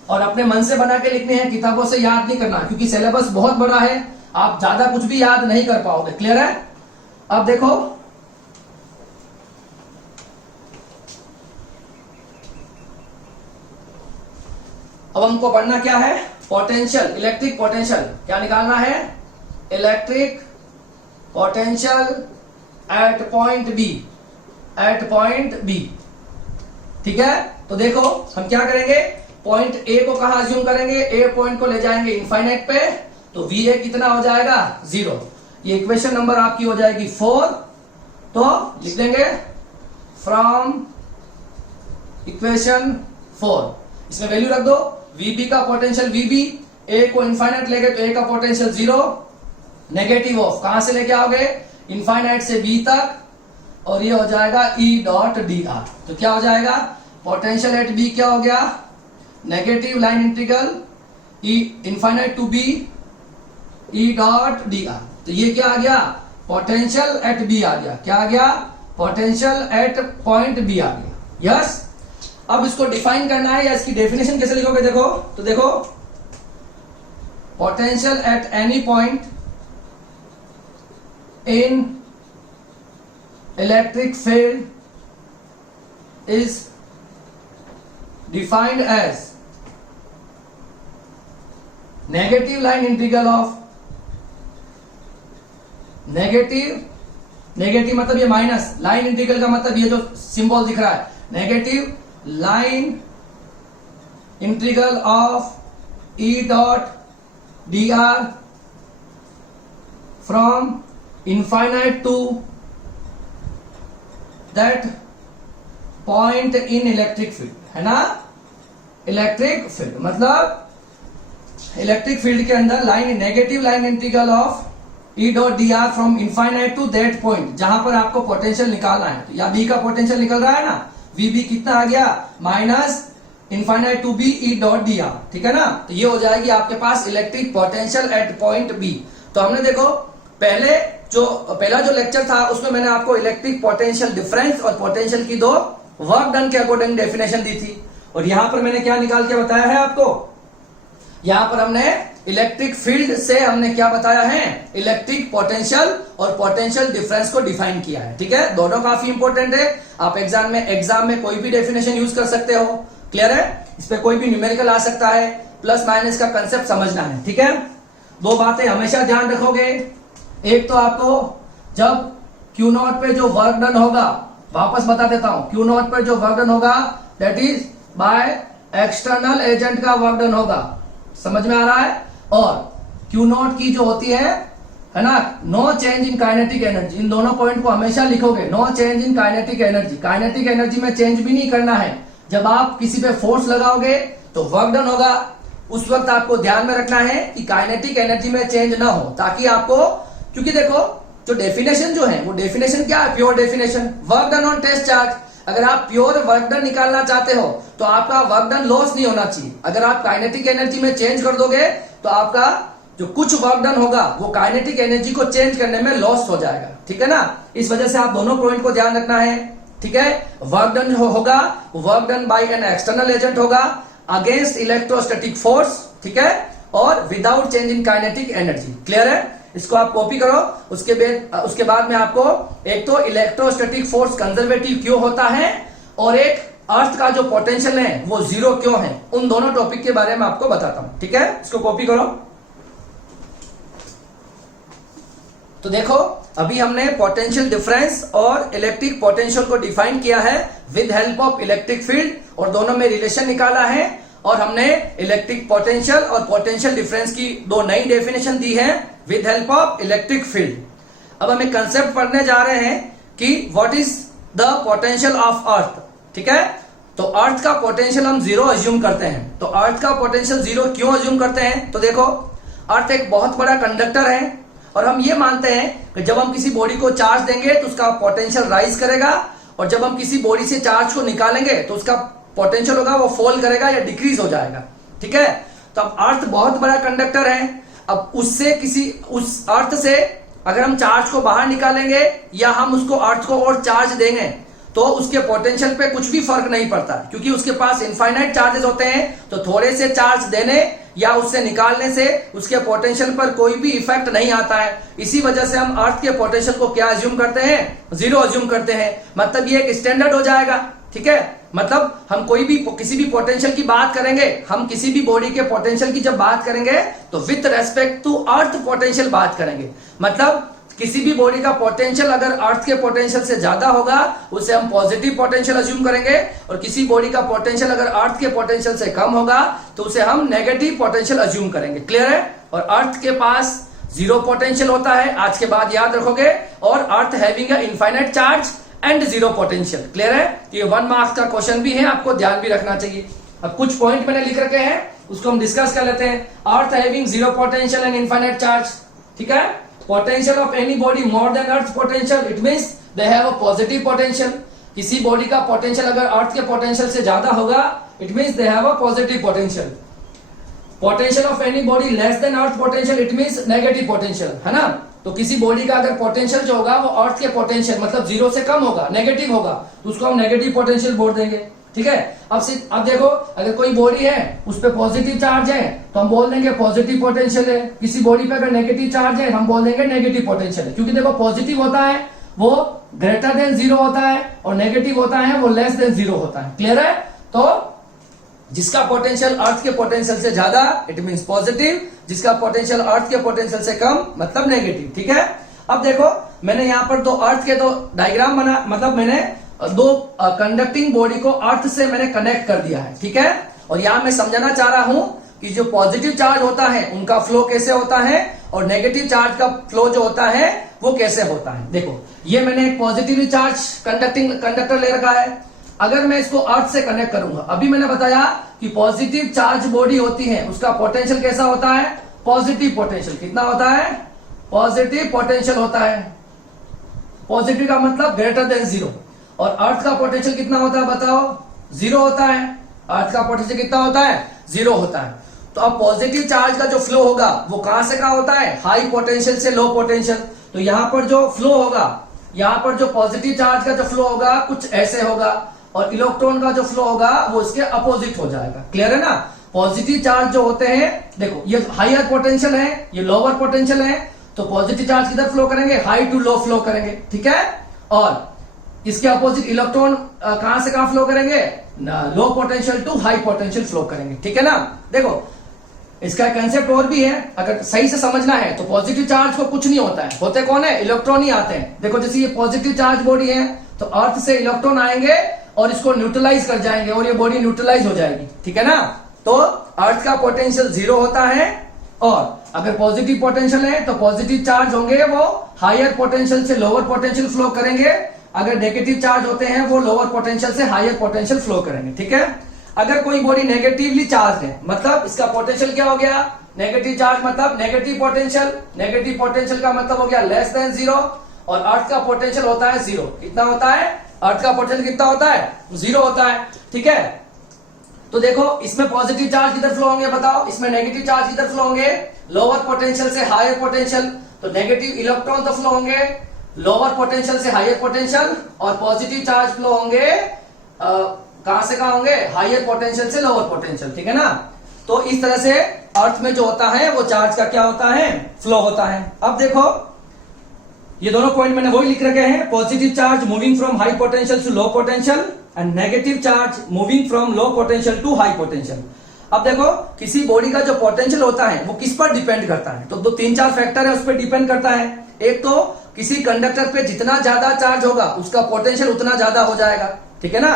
और अपने मन से बना के लिखने हैं, किताबों से याद नहीं करना, क्योंकि सिलेबस बहुत बड़ा है, आप ज्यादा कुछ भी याद नहीं कर पाओगे। क्लियर है? अब देखो, अब हमको पढ़ना क्या है, पोटेंशियल, इलेक्ट्रिक पोटेंशियल। क्या निकालना है? Electric potential at point B, at point B. ठीक है, तो देखो हम क्या करेंगे, पॉइंट ए को कहां अज्यूम करेंगे, ए पॉइंट को ले जाएंगे इनफाइनाइट पे, तो वी ए कितना हो जाएगा, 0। ये इक्वेशन नंबर आपकी हो जाएगी 4। तो लिख देंगे फ्रॉम इक्वेशन 4, इसमें वैल्यू रख दो, वीबी का पोटेंशियल वीबी, ए को इनफाइनाइट ले गए तो ए का पोटेंशियल 0, नेगेटिव ऑफ कहां से लेके आओगे, इनफाइनाइट से बी तक, और ये हो जाएगा ई डॉट डी आर। तो क्या हो जाएगा, पोटेंशियल एट बी क्या हो गया, negative line integral E infinite to B E dot D r. तो ये क्या आ गया, पोटेंशियल एट बी आ गया। क्या आ गया, पोटेंशियल एट पॉइंट बी आ गया। यस, अब इसको डिफाइन करना है, या इसकी डेफिनेशन कैसे लिखोगे, देखो तो देखो, potential at any point in electric field is defined as negative line integral of, negative मतलब ये माइनस, लाइन इंटीग्रल का मतलब ये जो सिंबल दिख रहा है, negative line integral of E dot D r from infinite to that point in electric field, है ना। इलेक्ट्रिक फील्ड मतलब इलेक्ट्रिक फील्ड के अंदर line, negative line integral of E dot D r from infinite to that point, जहां पर आपको potential निकालना है। तो या बी का पोटेंशियल निकल रहा है ना, वीबी कितना आ गया, minus infinite to B E dot D R, ठीक है ना। तो ये हो जाएगी आपके पास electric potential at point B. तो हमने देखो पहला जो लेक्चर था उसमें मैंने आपको इलेक्ट्रिक पोटेंशियल डिफरेंस और पोटेंशियल की दो वर्क डन के अकॉर्डिंग डेफिनेशन दी थी। और यहां पर मैंने क्या निकाल के बताया है आपको, यहां पर हमने इलेक्ट्रिक फील्ड से हमने क्या बताया है, इलेक्ट्रिक पोटेंशियल और पोटेंशियल डिफरेंस को डिफाइन किया है। ठीक है, दोनों काफी इंपॉर्टेंट है, आप एग्जाम में कोई भी डेफिनेशन यूज कर सकते हो। क्लियर है, इस पे कोई भी न्यूमेरिकल आ सकता है, प्लस माइनस का कंसेप्ट समझना है। ठीक है, दो बातें हमेशा ध्यान रखोगे, एक तो आपको जब क्यू नॉट पे जो वर्क डन होगा, वापस बता देता हूं, क्यू नॉट पे जो वर्क डन होगा that is by external agent का वर्क डन होगा, समझ में आ रहा है। और क्यू नॉट की जो होती है ना, no change in kinetic energy, इन दोनों पॉइंट को हमेशा लिखोगे, no change in kinetic energy. Kinetic energy में चेंज भी नहीं करना है, जब आप किसी पे फोर्स लगाओगे तो वर्क डन होगा, उस वक्त आपको ध्यान में रखना है कि काइनेटिक एनर्जी में चेंज ना हो, ताकि आपको, क्योंकि देखो जो डेफिनेशन जो है वो डेफिनेशन क्या है, pure definition, work done on test charge. अगर आप प्योर वर्क डन निकालना चाहते हो तो आपका वर्क डन लॉस नहीं होना चाहिए। अगर आप काइनेटिक एनर्जी में चेंज कर दोगे तो आपका जो कुछ वर्क डन होगा वो काइनेटिक एनर्जी को चेंज करने में लॉस हो जाएगा। ठीक है ना, इस वजह से आप दोनों पॉइंट को ध्यान रखना है। ठीक है, वर्क डन होगा, work done by an external agent होगा अगेंस्ट इलेक्ट्रोस्टैटिक फोर्स, ठीक है, और without change in kinetic energy. Clear है, इसको आप कॉपी करो। उसके बाद में आपको एक तो इलेक्ट्रोस्टैटिक फोर्स कंजर्वेटिव क्यों होता है और एक अर्थ का जो पोटेंशियल है वो जीरो क्यों है, उन दोनों टॉपिक के बारे में आपको बताता हूं। ठीक है, इसको कॉपी करो। तो देखो अभी हमने पोटेंशियल डिफरेंस और इलेक्ट्रिक पोटेंशियल को डिफाइन किया है with help of electric field, और दोनों में रिलेशन निकाला है, और हमने इलेक्ट्रिक पोटेंशियल और पोटेंशियल डिफरेंस की दो नई डेफिनेशन दी है with help of electric field. अब हम एक कंसेप्ट पढ़ने जा रहे हैं कि what is the potential of earth. ठीक है, तो अर्थ का पोटेंशियल हम जीरो अज्यूम करते हैं। तो अर्थ का पोटेंशियल जीरो क्यों अज्यूम करते हैं, तो देखो अर्थ एक बहुत बड़ा कंडक्टर है, और हम ये मानते हैं कि जब हम किसी बॉडी को चार्ज देंगे तो उसका पोटेंशियल राइज करेगा, और जब हम किसी बॉडी से चार्ज को निकालेंगे तो उसका पोटेंशियल होगा वो फॉल करेगा या डिक्रीज हो जाएगा। ठीक है, तो अब अर्थ बहुत बड़ा कंडक्टर है, अब उस अर्थ से अगर हम चार्ज को बाहर निकालेंगे या हम उसको अर्थ को और चार्ज देंगे तो उसके पोटेंशियल पे कुछ भी फर्क नहीं पड़ता, क्योंकि उसके पास इनफाइनाइट चार्जेस होते हैं। तो थोड़े से चार्ज देने या उससे निकालने से उसके पोटेंशियल पर कोई भी इफेक्ट नहीं आता है। इसी वजह से हम अर्थ के पोटेंशियल को क्या अज्यूम करते हैं, जीरो अज्यूम करते हैं। मतलब ये एक स्टैंडर्ड हो जाएगा, ठीक है। मतलब हम कोई भी किसी भी पोटेंशियल की बात करेंगे, हम किसी भी बॉडी के पोटेंशियल की जब बात करेंगे तो with respect to earth potential बात करेंगे। मतलब किसी भी बॉडी का पोटेंशियल अगर अर्थ के पोटेंशियल से ज्यादा होगा उसे हम पॉजिटिव पोटेंशियल अज्यूम करेंगे, और किसी बॉडी का पोटेंशियल अगर अर्थ के पोटेंशियल से कम होगा तो उसे हम नेगेटिव पोटेंशियल अज्यूम करेंगे। क्लियर है। और अर्थ के पास जीरो पोटेंशियल होता है, आज के बाद याद रखोगे, और earth having a infinite charge and zero potential. Clear है। ये 1 मार्क्स का क्वेश्चन भी है, आपको ध्यान भी रखना चाहिए। अब कुछ पॉइंट मैंने लिख रखे हैं, उसको हम डिस्कस कर लेते हैं। Earth having zero potential and infinite charge, ठीक है। Potential of any body more than earth potential, it means they have a positive potential. किसी बॉडी का पोटेंशियल अगर अर्थ के पोटेंशियल से ज्यादा होगा, it means they have a positive potential. Potential of any body less than earth potential, it means negative potential, है ना। तो किसी बॉडी का अगर पोटेंशियल जो होगा वो अर्थ के पोटेंशियल मतलब जीरो से कम होगा, नेगेटिव होगा, तो उसको हम नेगेटिव पोटेंशियल बोल देंगे, ठीक है। अब देखो, अगर कोई बॉडी है उस पर पॉजिटिव चार्ज है तो हम बोल देंगे पॉजिटिव पोटेंशियल है। किसी बॉडी पे अगर नेगेटिव चार्ज है हम बोल देंगे नेगेटिव पोटेंशियल है, क्योंकि देखो पॉजिटिव होता है वो ग्रेटर देन जीरो होता है और नेगेटिव होता है वो लेस देन जीरो होता है। क्लियर है। तो जिसका पोटेंशियल अर्थ के पोटेंशियल से ज्यादा इट मींस पॉजिटिव, जिसका पोटेंशियल अर्थ के पोटेंशियल से कम मतलब नेगेटिव, ठीक है। अब देखो मैंने यहाँ पर दो अर्थ के दो डायग्राम बना, मतलब मैंने दो कंडक्टिंग बॉडी को अर्थ से मैंने कनेक्ट कर दिया है, ठीक है। और यहाँ मैं समझाना चाह रहा हूं कि जो पॉजिटिव चार्ज होता है उनका फ्लो कैसे होता है और नेगेटिव चार्ज का फ्लो जो होता है वो कैसे होता है। देखो ये मैंने एक पॉजिटिवली चार्ज कंडक्टर ले रखा है। अगर मैं इसको अर्थ से कनेक्ट करूंगा, अभी मैंने बताया कि पॉजिटिव चार्ज बॉडी होती है उसका पोटेंशियल कैसा होता है, पॉजिटिव पोटेंशियल। कितना होता है, पॉजिटिव पोटेंशियल होता है। पॉजिटिव का मतलब ग्रेटर देन जीरो। और अर्थ का पोटेंशियल कितना होता है बताओ, जीरो होता है। अर्थ का पोटेंशियल कितना होता है, जीरो होता है। तो अब पॉजिटिव चार्ज का जो फ्लो होगा वो कहां से कहां होता है, हाई पोटेंशियल से लो पोटेंशियल। तो यहां पर जो फ्लो होगा, यहां पर जो पॉजिटिव चार्ज का जो फ्लो होगा कुछ ऐसे होगा, और इलेक्ट्रॉन का जो फ्लो होगा वो इसके अपोजिट हो जाएगा। क्लियर है ना। पॉजिटिव चार्ज जो होते हैं, देखो ये हायर पोटेंशियल है, ये लोअर पोटेंशियल है, तो पॉजिटिव चार्ज किधर फ्लो करेंगे, हाई टू लो फ्लो करेंगे, ठीक है। और इसके अपोजिट इलेक्ट्रॉन कहां से कहां फ्लो करेंगे, low potential to high potential flow करेंगे, ठीक है ना। देखो इसका कंसेप्ट और भी है, अगर सही से समझना है तो पॉजिटिव चार्ज को कुछ नहीं होता है, होते कौन है, इलेक्ट्रॉन ही आते हैं। देखो जैसे ये पॉजिटिव चार्ज बॉडी है तो अर्थ से इलेक्ट्रॉन आएंगे और इसको न्यूट्रलाइज कर जाएंगे और ये बॉडी न्यूट्रलाइज हो जाएगी, ठीक है ना। तो अर्थ का पोटेंशियल जीरो होता है, और अगर पॉजिटिव पोटेंशियल है तो पॉजिटिव चार्ज होंगे वो हायर पोटेंशियल से लोअर पोटेंशियल फ्लो करेंगे। अगर नेगेटिव चार्ज होते हैं वो लोअर पोटेंशियल से हायर पोटेंशियल फ्लो करेंगे, ठीक है। अगर कोई बॉडी नेगेटिवली चार्ज है मतलब इसका पोटेंशियल क्या हो गया, नेगेटिव चार्ज मतलब नेगेटिव पोटेंशियल। नेगेटिव पोटेंशियल का मतलब हो गया लेस देन जीरो, और अर्थ का पोटेंशियल होता है जीरो। कितना होता है, अर्थ का पोटेंशियल कितना होता है, जीरो होता है, ठीक है। तो देखो इसमें पॉजिटिव चार्ज किधर फ्लो होंगे बताओ, इसमें नेगेटिव चार्ज किधर फ्लो होंगे, लोअर पोटेंशियल से हायर पोटेंशियल। तो नेगेटिव इलेक्ट्रॉन तो फ्लो होंगे लोअर पोटेंशियल से हायर पोटेंशियल, और पॉजिटिव चार्ज फ्लो होंगे कहां से कहां होंगे, हायर पोटेंशियल से लोअर पोटेंशियल, ठीक है ना। तो इस तरह से अर्थ में जो होता है वो चार्ज का क्या होता है, फ्लो होता है। अब देखो ये दोनों पॉइंट मैंने वही लिख रखे हैं, positive charge moving from high potential to low potential and negative charge moving from low potential to high potential. अब देखो किसी बॉडी का जो पोटेंशियल होता है वो किस पर डिपेंड करता है, तो दो तीन चार फैक्टर है उस पर डिपेंड करता है। एक तो किसी कंडक्टर पे जितना ज्यादा चार्ज होगा उसका पोटेंशियल उतना ज्यादा हो जाएगा, ठीक है ना।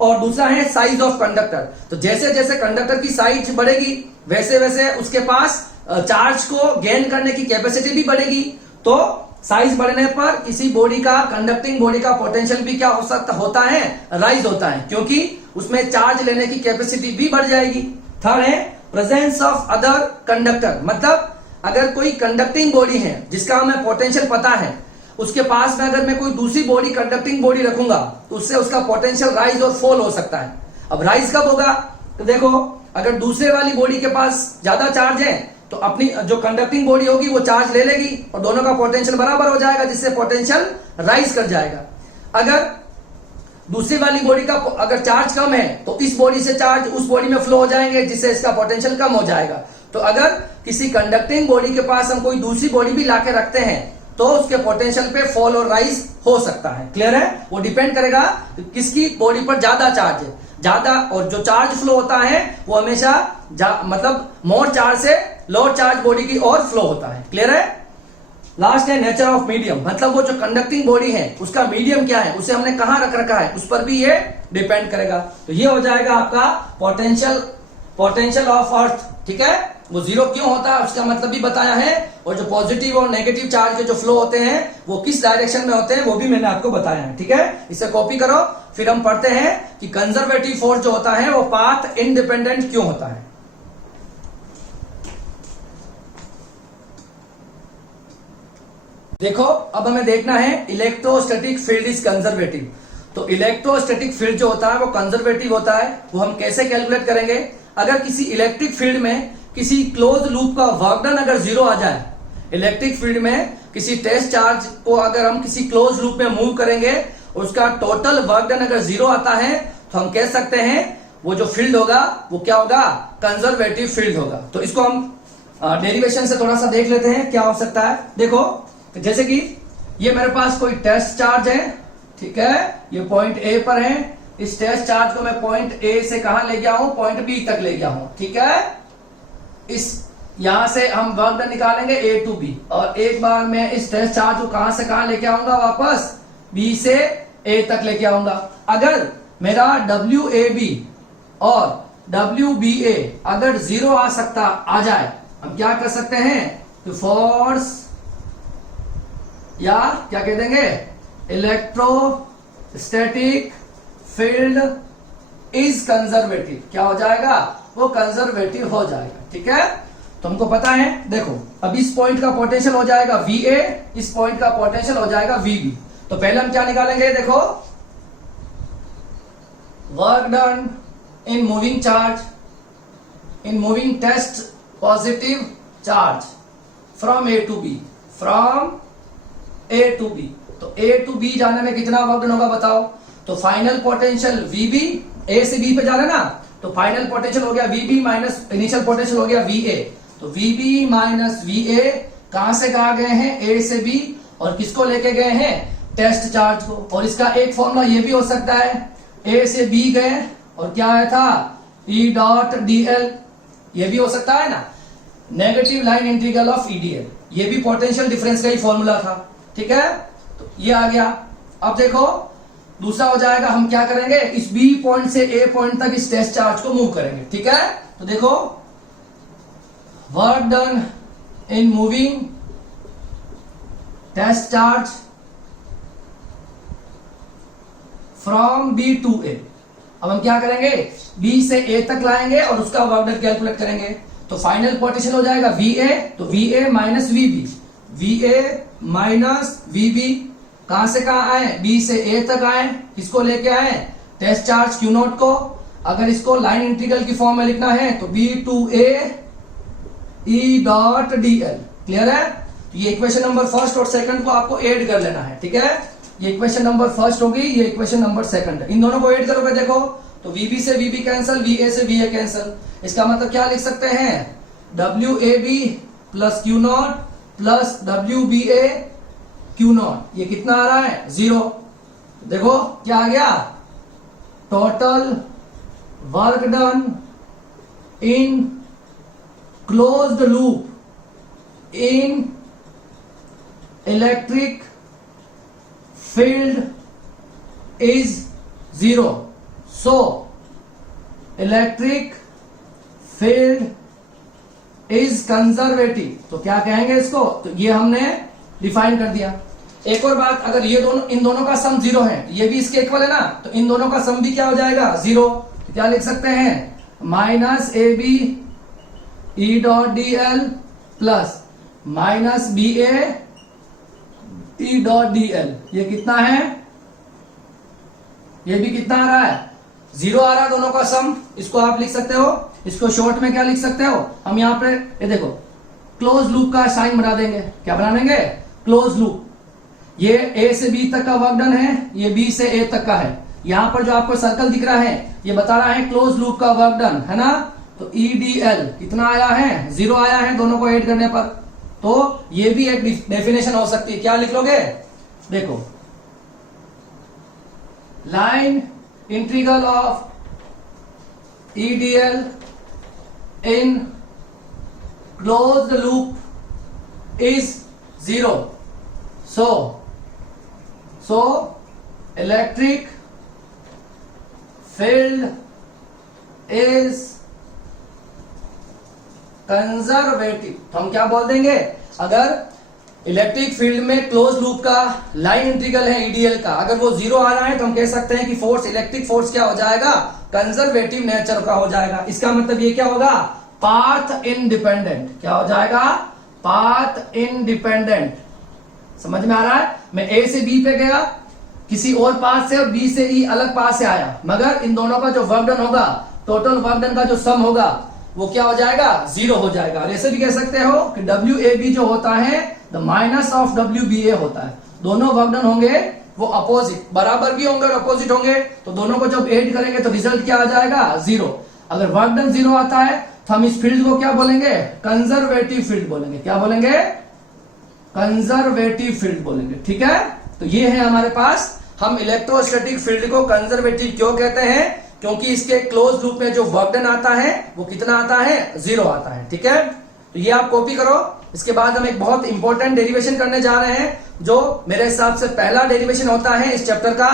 और दूसरा है साइज ऑफ कंडक्टर। तो जैसे जैसे कंडक्टर की साइज बढ़ेगी वैसे वैसे उसके पास चार्ज को गेन करने की कैपेसिटी भी बढ़ेगी। तो साइज बढ़ने पर किसी बॉडी का, कंडक्टिंग बॉडी का पोटेंशियल भी क्या हो सकता होता है, राइज होता है, क्योंकि उसमें चार्ज लेने की कैपेसिटी भी बढ़ जाएगी। थर्ड है प्रेजेंस ऑफ अदर कंडक्टर, मतलब अगर कोई कंडक्टिंग बॉडी है जिसका हमें पोटेंशियल पता है, उसके पास में अगर मैं कोई दूसरी बॉडी कंडक्टिंग बॉडी रखूंगा तो उससे उसका पोटेंशियल राइज और फॉल हो सकता है। अब राइज कब होगा, तो देखो अगर दूसरे वाली बॉडी के पास ज्यादा चार्ज है तो अपनी जो कंडक्टिंग बॉडी होगी वो चार्ज ले लेगी और दोनों का पोटेंशियल बराबर हो जाएगा, जिससे पोटेंशियल राइज कर जाएगा। अगर दूसरी वाली बॉडी का अगर चार्ज कम है तो इस बॉडी से चार्ज उस बॉडी में फ्लो हो जाएंगे, जिससे इसका पोटेंशियल कम हो जाएगा। तो अगर किसी कंडक्टिंग बॉडी के पास हम कोई दूसरी बॉडी भी लाके रखते हैं तो उसके पोटेंशियल पे फॉल और राइज हो सकता है। क्लियर है? वो डिपेंड करेगा किसकी बॉडी पर ज्यादा चार्ज है, ज्यादा, और जो चार्ज फ्लो होता है वो हमेशा मतलब मोर चार्ज से लोअर चार्ज बॉडी की ओर फ्लो होता है। क्लियर है? लास्ट है नेचर ऑफ मीडियम, मतलब वो जो कंडक्टिंग बॉडी है उसका मीडियम क्या है, उसे हमने कहां रख रखा है, उस पर भी ये डिपेंड करेगा। तो ये हो जाएगा आपका पोटेंशियल ऑफ अर्थ। ठीक है? वो जीरो क्यों होता है उसका मतलब भी बताया है, और जो पॉजिटिव और नेगेटिव चार्ज के जो फ्लो होते हैं वो किस डायरेक्शन में होते हैं वो भी मैंने आपको बताया है। ठीक है? इसे कॉपी करो, फिर हम पढ़ते हैं कि कंजर्वेटिव फोर्स जो होता है वो पाथ इंडिपेंडेंट क्यों होता है। देखो, अब हमें देखना है इलेक्ट्रोस्टैटिक फील्ड इज कंजर्वेटिव। तो इलेक्ट्रोस्टैटिक फील्ड जो होता है वो कंजर्वेटिव होता है। वो हम कैसे कैलकुलेट करेंगे? अगर किसी इलेक्ट्रिक फील्ड में किसी क्लोज लूप का वर्क डन अगर जीरो आ जाए, इलेक्ट्रिक फील्ड में किसी टेस्ट चार्ज को अगर हम किसी क्लोज लूप में मूव करेंगे और उसका टोटल वर्क डन अगर जीरो आता है तो हम कह सकते हैं वो जो फील्ड होगा वो क्या होगा? कंजर्वेटिव फील्ड होगा। तो इसको हम डेरिवेशन से थोड़ा सा देख लेते हैं क्या हो सकता है। देखो, जैसे कि ये मेरे पास कोई टेस्ट चार्ज है, ठीक है, ये पॉइंट ए पर है। इस टेस्ट चार्ज को मैं पॉइंट ए से कहां ले गया हूं? पॉइंट बी तक ले गया हूं। ठीक है? इस यहां से हम वर्क डन निकालेंगे ए टू बी, और एक बार मैं इस टेस्ट चार्ज को कहां से कहां लेके आऊंगा? वापस बी से ए तक लेके आऊंगा। अगर मेरा डब्ल्यू ए बी और डब्ल्यू बी ए अगर जीरो आ जाए, हम क्या कर सकते हैं? तो फोर्स या क्या कह देंगे? Electrostatic field is conservative. क्या हो जाएगा? वो कंजर्वेटिव हो जाएगा। ठीक है? तो हमको पता है, देखो अब इस पॉइंट का पोटेंशियल हो जाएगा VA, इस पॉइंट का पोटेंशियल हो जाएगा VB। तो पहले हम क्या निकालेंगे? देखो, work done in moving charge, in moving test positive charge from A to B, from A to B। तो A टू B जाने में कितना वर्क डन होगा बताओ? तो फाइनल पोटेंशियल VB, A से B पे जा रहा है ना, तो फाइनल पोटेंशियल हो गया VB माइनस इनिशियल पोटेंशियल हो गया VA। तो VB माइनस VA कहां से कहा गए हैं? A से B, और किसको लेके गए हैं? टेस्ट चार्ज को। और इसका एक फॉर्मूला ये भी हो सकता है, A से B गए और क्या आया था? E डॉट dl, ये भी हो सकता है ना, negative line integral of EDL, ये भी पोटेंशियल डिफरेंस का ही फॉर्मूला था। ठीक है? तो ये आ गया। अब देखो दूसरा हो जाएगा, हम क्या करेंगे? इस B पॉइंट से A पॉइंट तक इस टेस्ट चार्ज को मूव करेंगे। ठीक है? तो देखो, work done in moving test charge from B to A। अब हम क्या करेंगे? B से A तक लाएंगे और उसका वर्क डन कैलकुलेट करेंगे। तो फाइनल पोटेंशियल हो जाएगा VA, तो VA minus VB, VA minus VB कहां से कहां आए? B से A तक आए। किसको लेके आए? टेस्ट चार्ज Q नॉट को। अगर इसको लाइन इंटीग्रल की फॉर्म में लिखना है तो B to A E dot dl। Clear है? तो ये इक्वेशन नंबर फर्स्ट और सेकंड को आपको ऐड कर लेना है। ठीक है? ये इक्वेशन नंबर फर्स्ट होगी, ये इक्वेशन नंबर सेकंड है। इन दोनों को ऐड करोगे, देखो तो VB से VB कैंसिल, VA से VA कैंसिल। इसका मतलब क्या लिख सकते हैं? WAB plus Q not plus WBA Q not. ये कितना आ रहा है? 0। देखो क्या आ गया? Total work done in closed loop in electric field is 0। So electric field is conservative. तो क्या कहेंगे इसको? तो ये हमने डिफाइन कर दिया। एक और बात, अगर ये दोनों, इन दोनों का सम 0 है, ये भी इसके इक्वल है ना, तो इन दोनों का सम भी क्या हो जाएगा? 0। तो क्या लिख सकते हैं? Minus AB E dot dl plus minus BA E dot dl। ये कितना है? ये भी कितना आ रहा है? 0 आ रहा है दोनों का सम। इसको आप लिख सकते हो, इसको शॉर्ट में क्या लिख सकते हो? हम यहाँ पे ये देखो, क्लोज लूप का साइन बना देंगे। क्या बना देंगे? Close loop. ये ए से बी तक का वर्क डन है, ये बी से ए तक का है। यहां पर जो आपको सर्कल दिख रहा है ये बता रहा है क्लोज लूप का वर्क डन, है ना। तो EDL कितना आया है? 0 आया है दोनों को ऐड करने पर। तो ये भी एक डेफिनेशन हो सकती है। क्या लिख लोगे? देखो, line integral of EDL in closed loop is 0. So electric field is conservative. तो हम क्या बोल देंगे? अगर इलेक्ट्रिक फील्ड में क्लोज लूप का लाइन इंटीग्रल है EDL का, अगर वो 0 आ रहा है तो हम कह सकते हैं कि फोर्स, इलेक्ट्रिक फोर्स क्या हो जाएगा? कंजर्वेटिव नेचर का हो जाएगा। इसका मतलब ये क्या होगा? Path independent. क्या हो जाएगा? Path independent. समझ में आ रहा है? मैं A से B पे गया किसी और पाथ से, और B से E अलग पाथ से आया, मगर इन दोनों का जो वर्क डन होगा, टोटल वर्क डन का जो सम होगा वो क्या हो जाएगा? 0 हो जाएगा। और ऐसे भी कह सकते हो कि WAB जो होता है द माइनस ऑफ WBA होता है। दोनों वर्क डन होंगे वो अपोजिट, बराबर भी होंगे और अपोजिट होंगे, तो दोनों को जब ऐड करेंगे तो रिजल्ट क्या आ जाएगा? 0। अगर वर्क डन 0 आता है तो हम इस फील्ड को क्या बोलेंगे? कंजर्वेटिव फील्ड बोलेंगे। क्या बोलेंगे? कंजर्वेटिव फील्ड बोलेंगे। ठीक है, तो ये है हमारे पास। हम इलेक्ट्रोस्टैटिक फील्ड को कंजर्वेटिव क्यों कहते हैं? क्योंकि इसके क्लोज लूप में जो वर्क डन आता है वो कितना आता है? 0 आता है। ठीक है, तो ये आप कॉपी करो। इसके बाद हम एक बहुत इंपॉर्टेंट डेरिवेशन करने जा रहे हैं, जो मेरे हिसाब से पहला डेरिवेशन होता है इस चैप्टर का।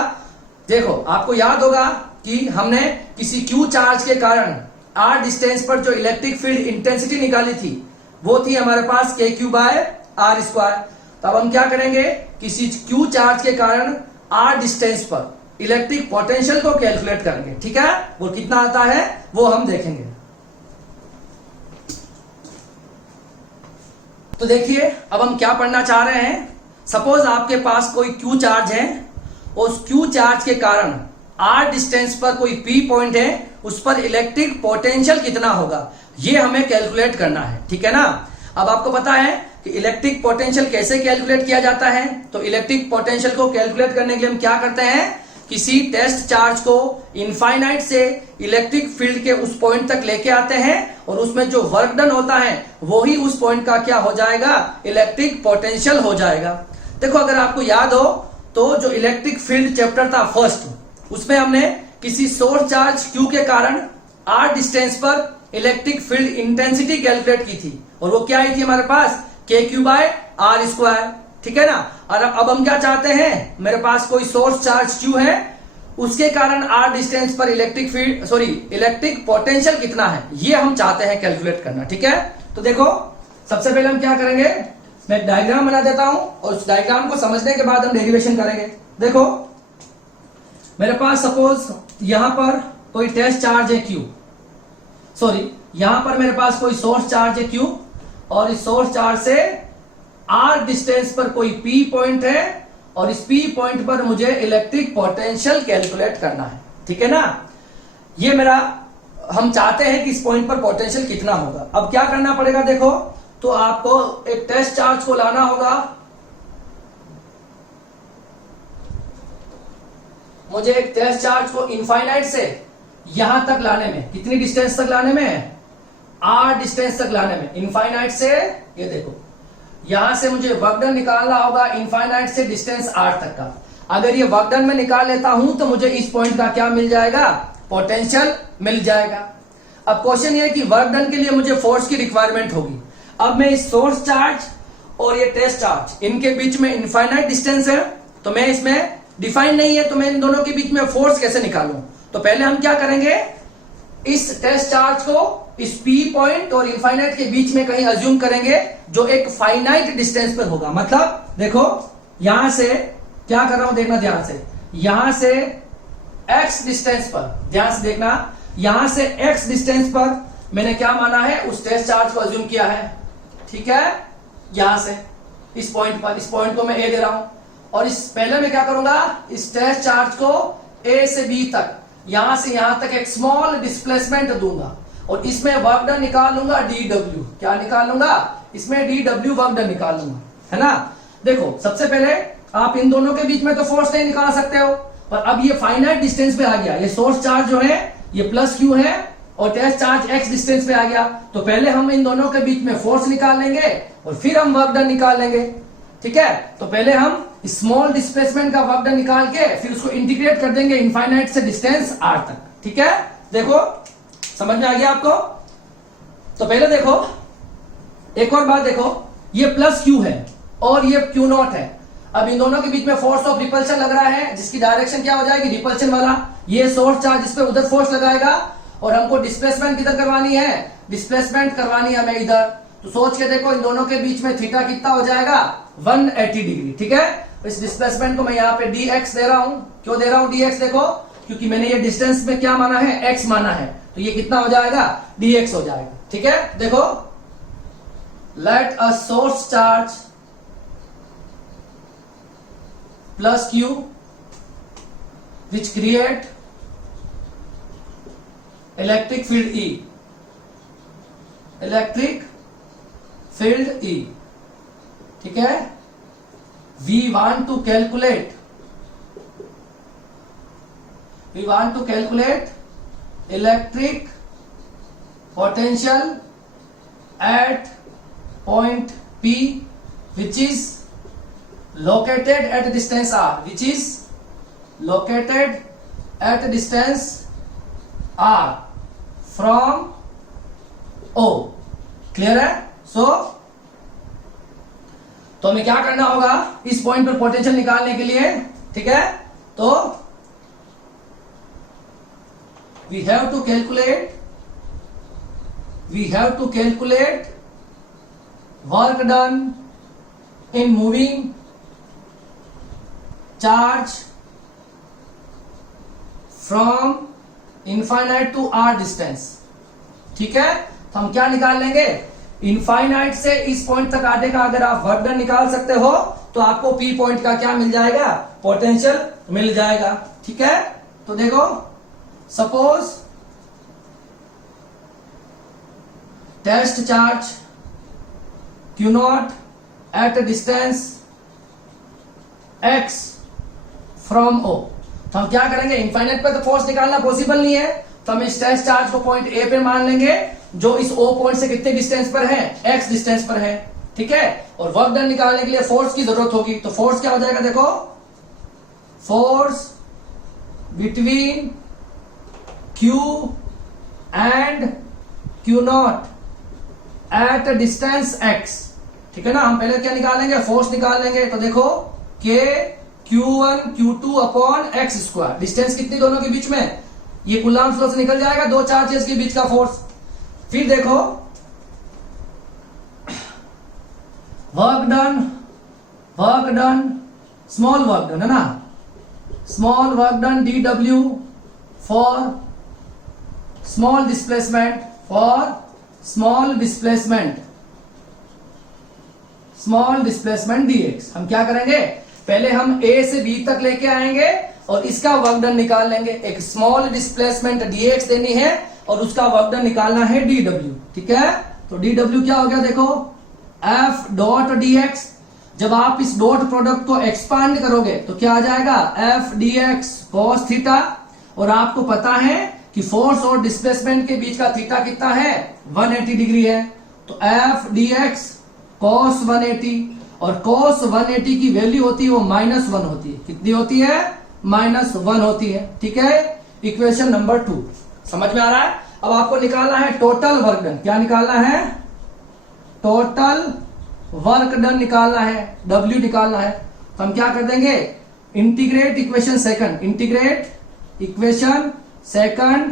देखो, आपको याद होगा कि हमने किसी क्यू चार्ज के कारण r डिस्टेंस पर जो इलेक्ट्रिक फील्ड इंटेंसिटी निकाली थी वो थी हमारे पास KQ/r²। तो अब हम क्या करेंगे? किसी क्यू चार्ज के कारण r डिस्टेंस पर इलेक्ट्रिक पोटेंशियल को कैलकुलेट करेंगे। ठीक है, वो कितना आता है वो हम देखेंगे। तो देखिए, अब हम क्या पढ़ना चाह रहे हैं। सपोज आपके पास कोई क्यू चार्ज है, उस क्यू चार्ज के कारण r डिस्टेंस पर कोई P पॉइंट है, उस पर इलेक्ट्रिक पोटेंशियल कितना होगा ये हमें कैलकुलेट करना है। ठीक है ना। अब आपको पता है कि इलेक्ट्रिक पोटेंशियल कैसे कैलकुलेट किया जाता है। तो इलेक्ट्रिक पोटेंशियल को कैलकुलेट करने के लिए हम क्या करते हैं? किसी टेस्ट चार्ज को इनफाइनाइट से इलेक्ट्रिक फील्ड के उस पॉइंट तक लेके आते हैं, और उसमें जो वर्क डन होता है वो ही उस पॉइंट का क्या हो जाएगा? इलेक्ट्रिक पोटेंशियल हो जाएगा। देखो, अगर आपको याद हो तो जो इलेक्ट्रिक फील्ड चैप्टर था फर्स्ट, उसमें हमने किसी सोर्स चार्ज Q के कारण r डिस्टेंस पर इलेक्ट्रिक फील्ड इंटेंसिटी कैलकुलेट की थी, और वो क्या आई थी हमारे पास? KQ/r²। ठीक है ना। और अब हम क्या चाहते हैं? मेरे पास कोई सोर्स चार्ज Q है, उसके कारण r डिस्टेंस पर इलेक्ट्रिक पोटेंशियल कितना है ये हम चाहते हैं कैलकुलेट करना। ठीक है, तो देखो, सबसे पहले हम क्या करेंगे? मैं एक डायग्राम बना देता हूं, और उस डायग्राम को समझने के बाद हम डेरिवेशन करेंगे। देखो, मेरे पास सपोज यहां पर कोई टेस्ट चार्ज है Q, यहां पर मेरे पास कोई सोर्स चार्ज है Q, और इस सोर्स चार्ज से r डिस्टेंस पर कोई P पॉइंट है, और इस P पॉइंट पर मुझे इलेक्ट्रिक पोटेंशियल कैलकुलेट करना है। ठीक है ना। ये मेरा, हम चाहते हैं कि इस पॉइंट पर पोटेंशियल कितना होगा। अब क्या करना पड़ेगा? देखो, तो आपको एक टेस्ट चार्ज को लाना होगा। मुझे एक टेस्ट चार्ज को इनफाइनाइट से यहां तक लाने में, कितनी डिस्टेंस तक लाने में? r डिस्टेंस तक लाने में। इनफाइनाइट से, ये देखो, यहां से मुझे वर्क डन निकालना होगा इनफाइनाइट से डिस्टेंस r तक का। अगर ये वर्क डन में निकाल लेता हूं तो मुझे इस पॉइंट का क्या मिल जाएगा? पोटेंशियल मिल जाएगा। अब क्वेश्चन ये है कि वर्क डन के लिए मुझे फोर्स की रिक्वायरमेंट होगी। अब मैं इस सोर्स चार्ज और ये टेस्ट चार्ज, इनके बीच में इनफाइनाइट डिस्टेंस है, तो मैं इसमें डिफाइन नहीं है, तो मैं इन दोनों के बीच में फोर्स कैसे निकालूं? तो पहले हम क्या करेंगे? इस टेस्ट चार्ज को इस P पॉइंट और इनफाइनाइट के बीच में कहीं अज्यूम करेंगे, जो एक फाइनाइट डिस्टेंस पर होगा। मतलब देखो, यहां से क्या कर रहा हूं, देखना ध्यान से। यहां से x डिस्टेंस पर, ध्यान से देखना, यहां से x डिस्टेंस पर मैंने क्या माना है? उस टेस्ट चार्ज को अज्यूम किया है। ठीक है, यहां से इस पॉइंट पर, इस पॉइंट को मैं A दे रहा हूं, और इस पहले मैं क्या करूंगा? इस टेस्ट चार्ज को A से B तक, यहां से यहां तक एक स्मॉल डिस्प्लेसमेंट दूंगा, और इसमें वर्क डन निकाल लूंगा dW। क्या निकाल लूंगा? इसमें डी डब्ल्यू वर्क डन निकाल लूंगा, है ना। देखो सबसे पहले आप इन दोनों के बीच में तो फोर्स नहीं निकाल सकते हो, पर अब ये फाइनाइट डिस्टेंस पे आ गया, ये सोर्स चार्ज जो है ये प्लस क्यू है और टेस्ट चार्ज एक्स डिस्टेंस पे आ गया, तो पहले हम इन दोनों के बीच में फोर्स निकाल लेंगे और फिर हम वर्क डन निकाल लेंगे, ठीक है। तो पहले हम स्मॉल डिस्प्लेसमेंट का वर्क डन निकाल के फिर उसको इंटीग्रेट कर देंगे इनफाइनाइट से डिस्टेंस आर तक, ठीक है। देखो समझ में आ गया आपको। तो पहले देखो एक और बात, देखो ये प्लस क्यू है और ये क्यू नॉट है। अब इन दोनों के बीच में फोर्स ऑफ रिपल्शन लग रहा है, जिसकी डायरेक्शन क्या हो जाएगी, रिपल्शन वाला। ये सोर्स चार्ज इस पे उधर फोर्स लगाएगा और हमको डिस्प्लेसमेंट किधर करवानी है, डिस्प्लेसमेंट करवानी है हमें इधर। तो सोच के देखो इन दोनों के बीच में थीटा कितना हो जाएगा, 180 डिग्री, ठीक है। इस डिस्प्लेसमेंट को मैं यहाँ पे dx दे रहा हूं। क्यों दे रहा हूं dx, देखो क्योंकि मैंने ये डिस्टेंस में क्या माना है, x माना है, तो ये कितना हो जाएगा, dx हो जाएगा, ठीक है। देखो let a source charge plus q which create electric field E, electric field E, ठीक है। we want to calculate electric potential at point P which is located at distance r, which is located at distance r from O, clear है। सो तो हमें क्या करना होगा इस point पर पोटेंशियल निकालने के लिए, ठीक है। तो we have to calculate work done in moving charge from infinite to r distance, ठीक है। तो हम क्या निकाल लेंगे, इनफाइनाइट से इस पॉइंट तक आने का अगर आप वर्क डन निकाल सकते हो तो आपको पी पॉइंट का क्या मिल जाएगा, पोटेंशियल मिल जाएगा, ठीक है। तो देखो suppose test charge Q naught at distance x from O, तो हम क्या करेंगे, इनफाइनाइट पे तो फोर्स निकालना पॉसिबल नहीं है, तो हम इस टेस्ट चार्ज को पॉइंट A पे मान लेंगे जो इस O पॉइंट से कितने डिस्टेंस पर है, x डिस्टेंस पर है, ठीक है। और वर्क डन निकालने के लिए फोर्स की जरूरत होगी, तो फोर्स क्या हो जाएगा, देखो force between Q and Q naught at distance x, ठीक है ना। हम पहले क्या निकालेंगे, फोर्स निकाल लेंगे, तो देखो K Q1 Q2 upon x square, distance कितनी दोनों के बीच में, ये कूलम्ब लॉ से निकल जाएगा, दो चार्जेस के बीच का फोर्स। फिर देखो work done small work done है ना, small work done dw for small displacement dx। हम क्या करेंगे, पहले हम A से B तक लेके आएंगे और इसका वर्क डन निकाल लेंगे। एक स्मॉल डिस्प्लेसमेंट dx देनी है और उसका वर्क डन निकालना है dw, ठीक है। तो dw क्या हो गया, देखो f डॉट dx, जब आप इस डॉट प्रोडक्ट को एक्सपांड करोगे तो क्या आ जाएगा, f dx cos थीटा, और आपको पता है कि फोर्स और डिस्प्लेसमेंट के बीच का थीटा कितना है, 180 डिग्री है, तो f dx cos 180, और cos 180 की वैल्यू होती है वो -1 होती है, कितनी होती है, -1 होती है, ठीक है। इक्वेशन नंबर 2 समझ में आ रहा है। अब आपको निकालना है टोटल वर्क डन, क्या निकालना है, टोटल वर्क डन निकालना है, W निकालना है। तो हम क्या कर देंगे, integrate equation second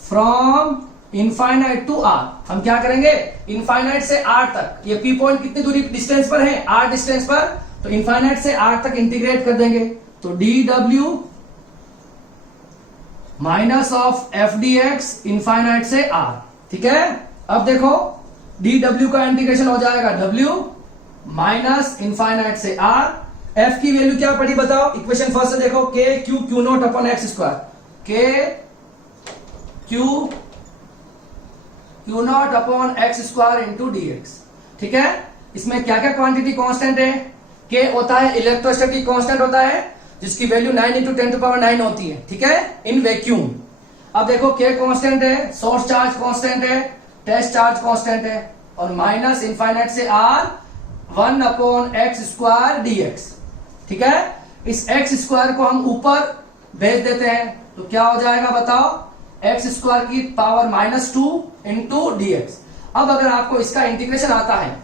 from infinite to r। हम क्या करेंगे, इनफाइनाइट से r तक, ये P पॉइंट कितनी दूरी डिस्टेंस पर है, r डिस्टेंस पर, तो इनफाइनाइट से r तक इंटीग्रेट कर देंगे, तो dw minus of F D x infinite से r, ठीक है। अब देखो dw का इंटीग्रेशन हो जाएगा w माइनस इनफाइनाइट से r, f की वैल्यू क्या पड़ी बताओ, इक्वेशन फर्स्ट से देखो, k q not upon x square, k q not upon x square into dx। ठीक है। इसमें क्या क्या क्वांटिटी कांस्टेंट है? के होता है इलेक्ट्रोस्टैटिक कांस्टेंट होता है, जिसकी वैल्यू 9 × 10⁹ होती है, ठीक है, इन वैक्यूम। अब देखो के कांस्टेंट है, सोर्स चार्ज कांस्टेंट है, टेस्ट चार्ज कांस्टेंट है, और माइनस इनफाइनाइट से r 1/x² dx, ठीक है। इस x² को हम ऊपर भेज देते हैं तो क्या हो जाएगा बताओ? x² की पावर -2 × dx। अब अगर आपको इसका इंटीग्रेशन आता है,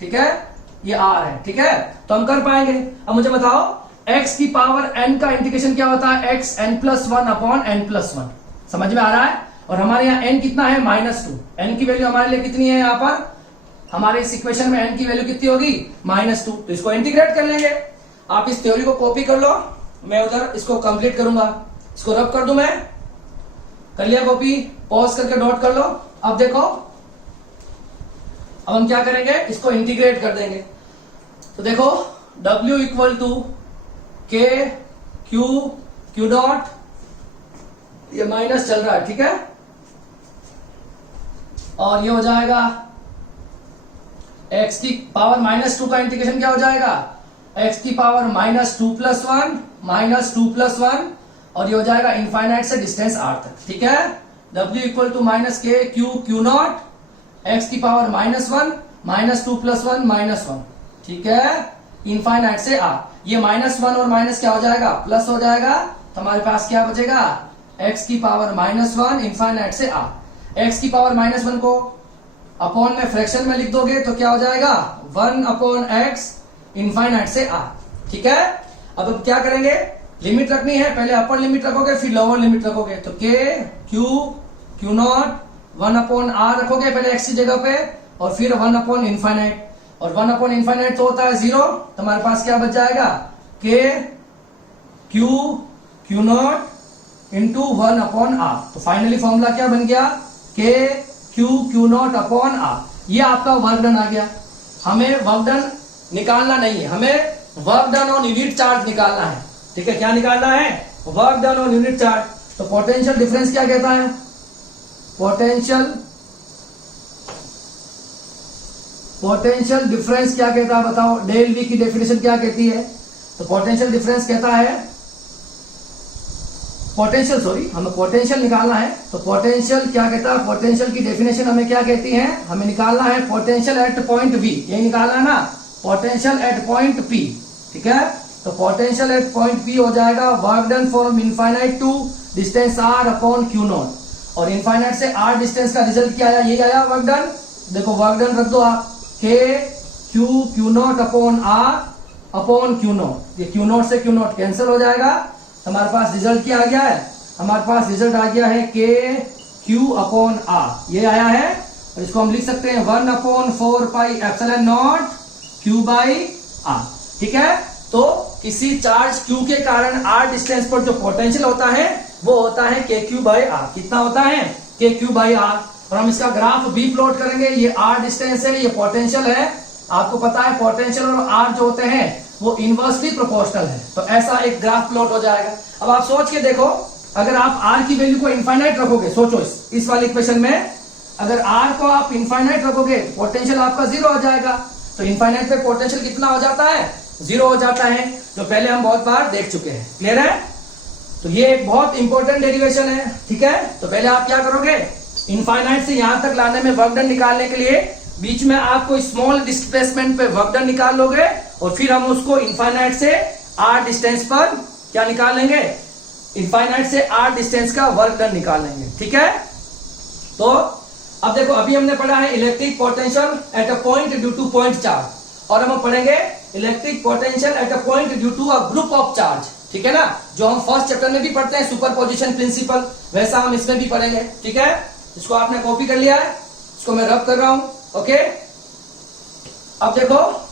ठीक है, ये r है, ठीक है, तो हम कर पाएंगे। अब मुझे बताओ x की पावर n का इंटीग्रेशन क्या होता है? xn+1/n+1। समझ में आ रहा है? और हमारे यहाँ n कितना है? -2। n की वैल्यू हमारे लिए कितनी है? यहाँ पर हमारे इस इक्वेशन में n की वैल्यू कितनी होगी? -2। तो इसको इंटीग्रेट कर लेंगे। आप इस थ्योरी को कॉपी कर लो, मैं उधर इसको कंप्लीट करूंगा। इसको रब कर दूं मैं? कर लिया कॉपी? पॉज करके नोट कर लो। अब देखो, अब हम क्या करेंगे? इसको इंटीग्रेट कर देंगे। तो देखो W = K Q डॉट, ये माइनस चल रहा है, ठीक है, और ये हो जाएगा x की पावर -2 का इंटीग्रेशन क्या हो जाएगा? x की पावर -2+1 और ये हो जाएगा इनफाइनाइट से डिस्टेंस r तक, ठीक है। W = -K Q0, x की पावर -1 -2+1 -1, ठीक है, इनफाइनाइट से r। ये -1 और माइनस क्या हो जाएगा? प्लस हो जाएगा। तो हमारे पास क्या बचेगा? x की पावर -1 इनफाइनाइट से r। x की पावर -1 को अपॉन में फ्रैक्शन में लिख दोगे तो क्या हो जाएगा? 1/x इनफाइनाइट से r, ठीक है। अब क्या करेंगे? लिमिट रखनी है, पहले अपर लिमिट रखोगे फिर लोअर लिमिट रखोगे। तो K Q0 1/r रखोगे पहले x की जगह पे, और फिर 1/∞, और 1/∞ तो होता है 0। तो हमारे पास क्या बच जाएगा? K Q0 × 1/r। तो फाइनली फॉर्मूला क्या बन गया? K Q0/r। ये आपका वर्क डन आ गया। हमें वर्क डन निकालना नहीं है, हमें work done on unit charge निकालना है, ठीक है। क्या निकालना है? Work done on unit charge. तो पोटेंशियल डिफरेंस क्या कहता है? पोटेंशियल डिफरेंस क्या कहता है बताओ? डेल V की डेफिनेशन क्या कहती है? तो पोटेंशियल डिफरेंस कहता है, हमें पोटेंशियल निकालना है। तो पोटेंशियल क्या कहता है? पोटेंशियल की डेफिनेशन हमें क्या कहती है? हमें निकालना है पोटेंशियल एट पॉइंट V, यही निकालना है ना, पोटेंशियल एट पॉइंट P, ठीक है। तो पोटेंशियल एट पॉइंट P हो जाएगा work done from infinite to distance r/Q0, और इनफाइनाइट से r डिस्टेंस का रिजल्ट क्या आया? यही आया वर्क डन। देखो वर्क डन रख दो आप, K Q0/r/Q0, ये Q0 से Q0 कैंसिल हो जाएगा। हमारे पास रिजल्ट क्या आ गया है? हमारे पास रिजल्ट आ गया है K Q/r, ये आया है, और इसको हम लिख सकते हैं 1/4πε0 Q/r, ठीक है। तो किसी चार्ज Q के कारण r डिस्टेंस पर जो पोटेंशियल होता है वो होता है KQ/r। कितना होता है? KQ/r। और हम इसका ग्राफ भी प्लॉट करेंगे। ये r डिस्टेंस है, ये पोटेंशियल है। आपको पता है पोटेंशियल और r जो होते हैं वो इनवर्सली प्रोपोर्शनल है, तो ऐसा एक ग्राफ प्लॉट हो जाएगा। अब आप सोच के देखो, अगर आप r की वैल्यू को इनफाइनाइट रखोगे, सोचो इस वाली इक्वेशन में अगर r को आप इनफाइनाइट रखोगे पोटेंशियल आपका 0 हो जाएगा। तो इनफाइनाइट पे पोटेंशियल कितना हो जाता है? 0 हो जाता है, जो पहले हम बहुत बार देख चुके हैं। क्लियर है? तो ये एक बहुत इंपॉर्टेंट डेरिवेशन है, ठीक है। तो पहले आप क्या करोगे? इनफाइनाइट से यहां तक लाने में वर्क डन निकालने के लिए बीच में आपको स्मॉल डिस्प्लेसमेंट पे वर्क डन निकाल लोगे, और फिर हम उसको इनफाइनाइट से r डिस्टेंस पर क्या निकाल लेंगे? इनफाइनाइट से r डिस्टेंस का वर्क डन निकाल लेंगे, ठीक है। तो अब देखो, अभी हमने पढ़ा है electric potential at a point due to point charge, और हम पढ़ेंगे electric potential at a point due to a group of charge, ठीक है ना, जो हम फर्स्ट चैप्टर में भी पढ़ते हैं सुपरपोजिशन प्रिंसिपल, वैसा हम इसमें भी पढ़ेंगे, ठीक है। इसको आपने कॉपी कर लिया है, इसको मैं रब कर रहा हूं, ओके। अब देखो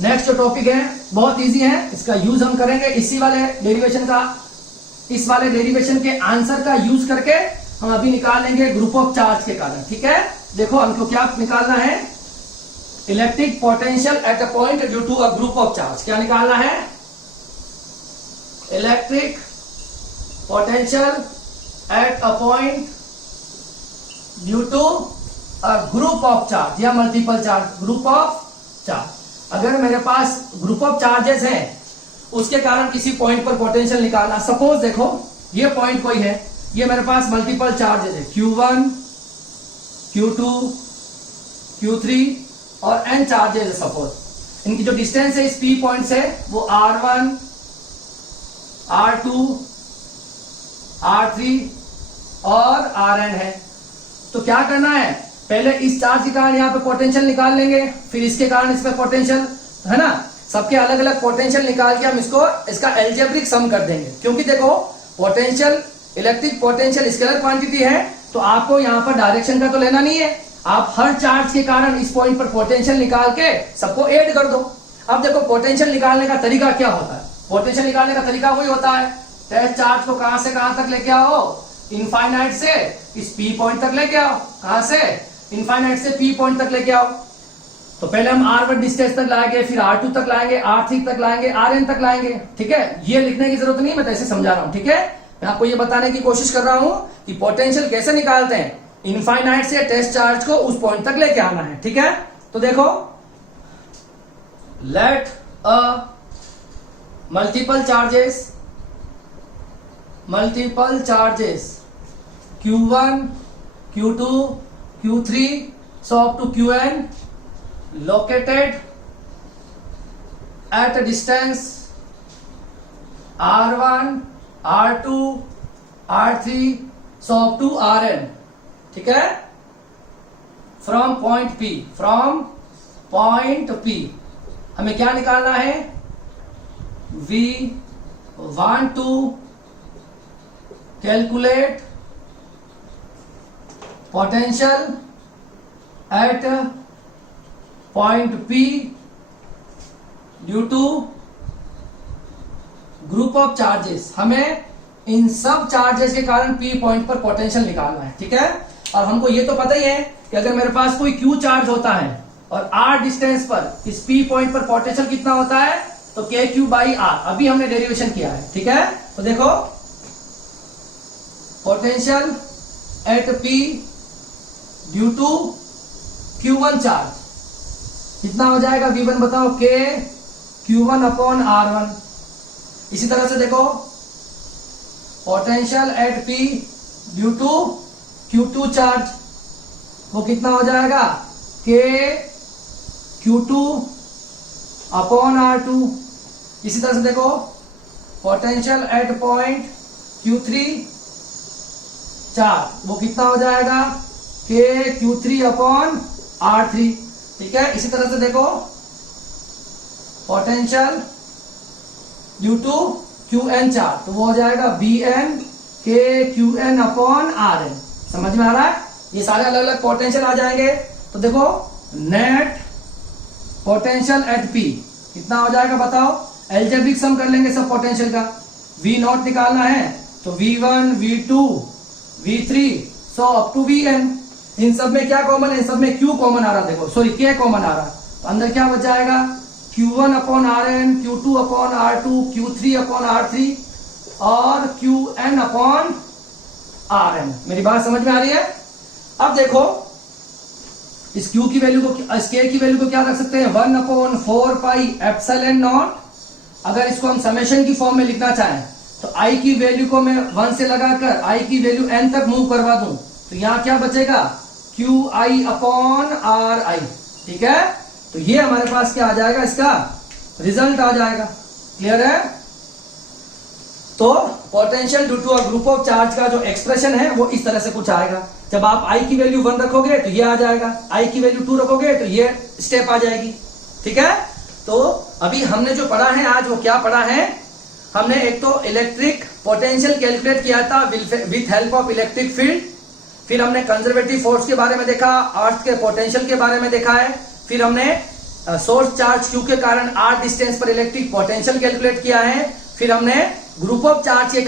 नेक्स्ट जो टॉपिक है बहुत इजी है, इसका यूज हम करेंगे इसी वाले डेरिवेशन का, इस वाले डेरिवेशन के आंसर का यूज करके हम अभी निकाल लेंगे ग्रुप ऑफ चार्ज के कारण, ठीक है। देखो हमको क्या निकालना है? Electric potential at a point due to a group of charge. क्या निकालना है? Electric potential at a point due to group of charge या multiple charge, group of charge. अगर मेरे पास ग्रुप ऑफ चार्जेस हैं उसके कारण किसी पॉइंट पर पोटेंशियल निकालना, सपोज देखो ये पॉइंट कोई है, ये मेरे पास मल्टीपल चार्जेस है Q1, Q2, Q3 और n चार्जेस है। सपोज इनकी जो डिस्टेंस है इस P पॉइंट से वो R1, R2, R3 और Rn है। तो क्या करना है, पहले इस चार्ज के कारण यहाँ पे पोटेंशियल निकाल लेंगे, फिर इसके कारण इस पे पोटेंशियल, है ना, सबके अलग अलग पोटेंशियल निकाल के हम इसका एल्जेब्रिक सम कर देंगे। क्योंकि देखो potential, electric potential scalar quantity है, तो आपको यहाँ पर डायरेक्शन का तो लेना नहीं है, आप हर चार्ज के कारण इस पॉइंट पर पोटेंशियल निकाल के सबको ऐड कर दो। अब देखो पोटेंशियल निकालने का तरीका क्या होता है, पोटेंशियल निकालने का तरीका वही होता है, टेस्ट चार्ज को कहां से कहां तक लेके आओ, इनफाइनाइट से इस P पॉइंट तक लेके आओ, कहां से, इनफाइनाइट से P पॉइंट तक लेके आओ। तो पहले हम R1 डिस्टेंस तक लाएंगे, फिर R2 तक लाएंगे, R3 तक लाएंगे, Rn तक लाएंगे। ठीक है, ये लिखने की जरूरत नहीं, मैं तो ऐसे समझा रहा हूं। ठीक है, मैं आपको ये बताने की कोशिश कर रहा हूं कि पोटेंशियल कैसे निकालते हैं, इनफाइनाइट से टेस्ट चार्ज को उस पॉइंट तक लेके आना है। ठीक है, तो देखो let a multiple charges Q1, Q2, Q3 so up to Qn located at a distance R1, R2, R3 so up to Rn। ठीक है, फ्रॉम पॉइंट P हमें क्या निकालना है, we want to calculate potential at point P due to group of charges. हमें इन सब charges के कारण P पॉइंट पर पोटेंशियल निकालना है। ठीक है, और हमको ये तो पता ही है कि अगर मेरे पास कोई Q चार्ज होता है और R डिस्टेंस पर इस P पॉइंट पर पोटेंशियल कितना होता है, तो KQ/R। अभी हमने डेरिवेशन किया है। ठीक है, तो देखो potential at P due to Q1 charge कितना हो जाएगा, V1 बताओ, KQ1/R1। इसी तरह से देखो potential at P due to Q2 charge वो कितना हो जाएगा, KQ2/R2। इसी तरह से देखो potential at point Q3 charge वो कितना हो जाएगा, KQ3/R3। ठीक है, इसी तरह से देखो potential due to Qn charge तो वो हो जाएगा Vn KQn/Rn। समझ में आ रहा है, ये सारे अलग अलग पोटेंशियल आ जाएंगे। तो देखो नेट पोटेंशियल एट P कितना हो जाएगा बताओ, एल्जेब्रिक सम कर लेंगे सब पोटेंशियल का। V0 निकालना है तो V1, V2, V3 so up to Vn। इन सब में क्या कॉमन है, इन सब में Q कॉमन आ रहा, देखो सॉरी K कॉमन आ रहा, तो अंदर क्या बच जाएगा, Q1/Rn, Q2/R2, Q3/R3 और Qn/Rn। मेरी बात समझ में आ रही है। अब देखो इस Q की वैल्यू को, इस K की वैल्यू को क्या रख सकते हैं, 1/4πε0। अगर इसको हम समेशन की फॉर्म में लिखना चाहें तो I की वैल्यू को मैं 1 से लगाकर I की वैल्यू n तक मूव करवा दूं तो यहां क्या बचेगा, QI/RI। ठीक है, तो ये हमारे पास क्या आ जाएगा, इसका रिजल्ट आ जाएगा। क्लियर है। तो potential due to a group of charge का जो एक्सप्रेशन है वो इस तरह से कुछ आएगा। जब आप I की वैल्यू 1 रखोगे तो ये आ जाएगा, I की वैल्यू 2 रखोगे तो ये स्टेप आ जाएगी। ठीक है, तो अभी हमने जो पढ़ा है आज वो क्या पढ़ा है, हमने एक तो इलेक्ट्रिक पोटेंशियल कैलकुलेट किया था with help of electric field, फिर हमने कंजर्वेटिव फोर्स के बारे में देखा, अर्थ के पोटेंशियल के बारे में देखा है, फिर हमने सोर्स चार्ज Q के कारण R डिस्टेंस पर इलेक्ट्रिक पोटेंशियल कैलकुलेट किया है, फिर हमने ग्रुप ऑफ चार्ज के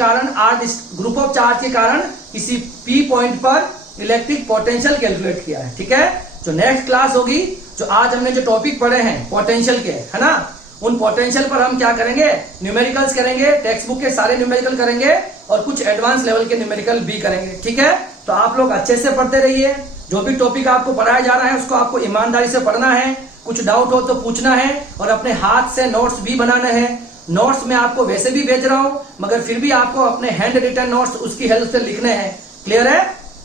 कारण किसी P पॉइंट पर इलेक्ट्रिक पोटेंशियल कैलकुलेट किया है। ठीक है, जो नेक्स्ट क्लास होगी, जो आज हमने जो टॉपिक पढ़े हैं पोटेंशियल के, है ना, उन पोटेंशियल पर हम क्या करेंगे, न्यूमेरिकल्स करेंगे, टेक्स्ट बुक के सारे न्यूमेरिकल करेंगे और कुछ एडवांस लेवल के न्यूमेरिकल भी करेंगे। ठीक है, तो आप लोग अच्छे से पढ़ते रहिए, जो भी टॉपिक आपको पढ़ाया जा रहा है उसको आपको ईमानदारी से पढ़ना है, कुछ डाउट हो तो पूछना है और अपने हाथ से नोट्स भी बनाने हैं। नोट्स मैं आपको वैसे भी भेज रहा हूं, मगर फिर भी आपको अपने हैंड रिटन नोट्स उसकी हेल्प से लिखने हैं। क्लियर है?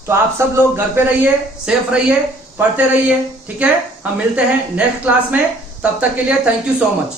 तो आप सब लोग घर पे रहिए, सेफ रहिए, पढ़ते रहिए। ठीक है, हम मिलते हैं नेक्स्ट क्लास में। तब तक के लिए थैंक यू सो मच।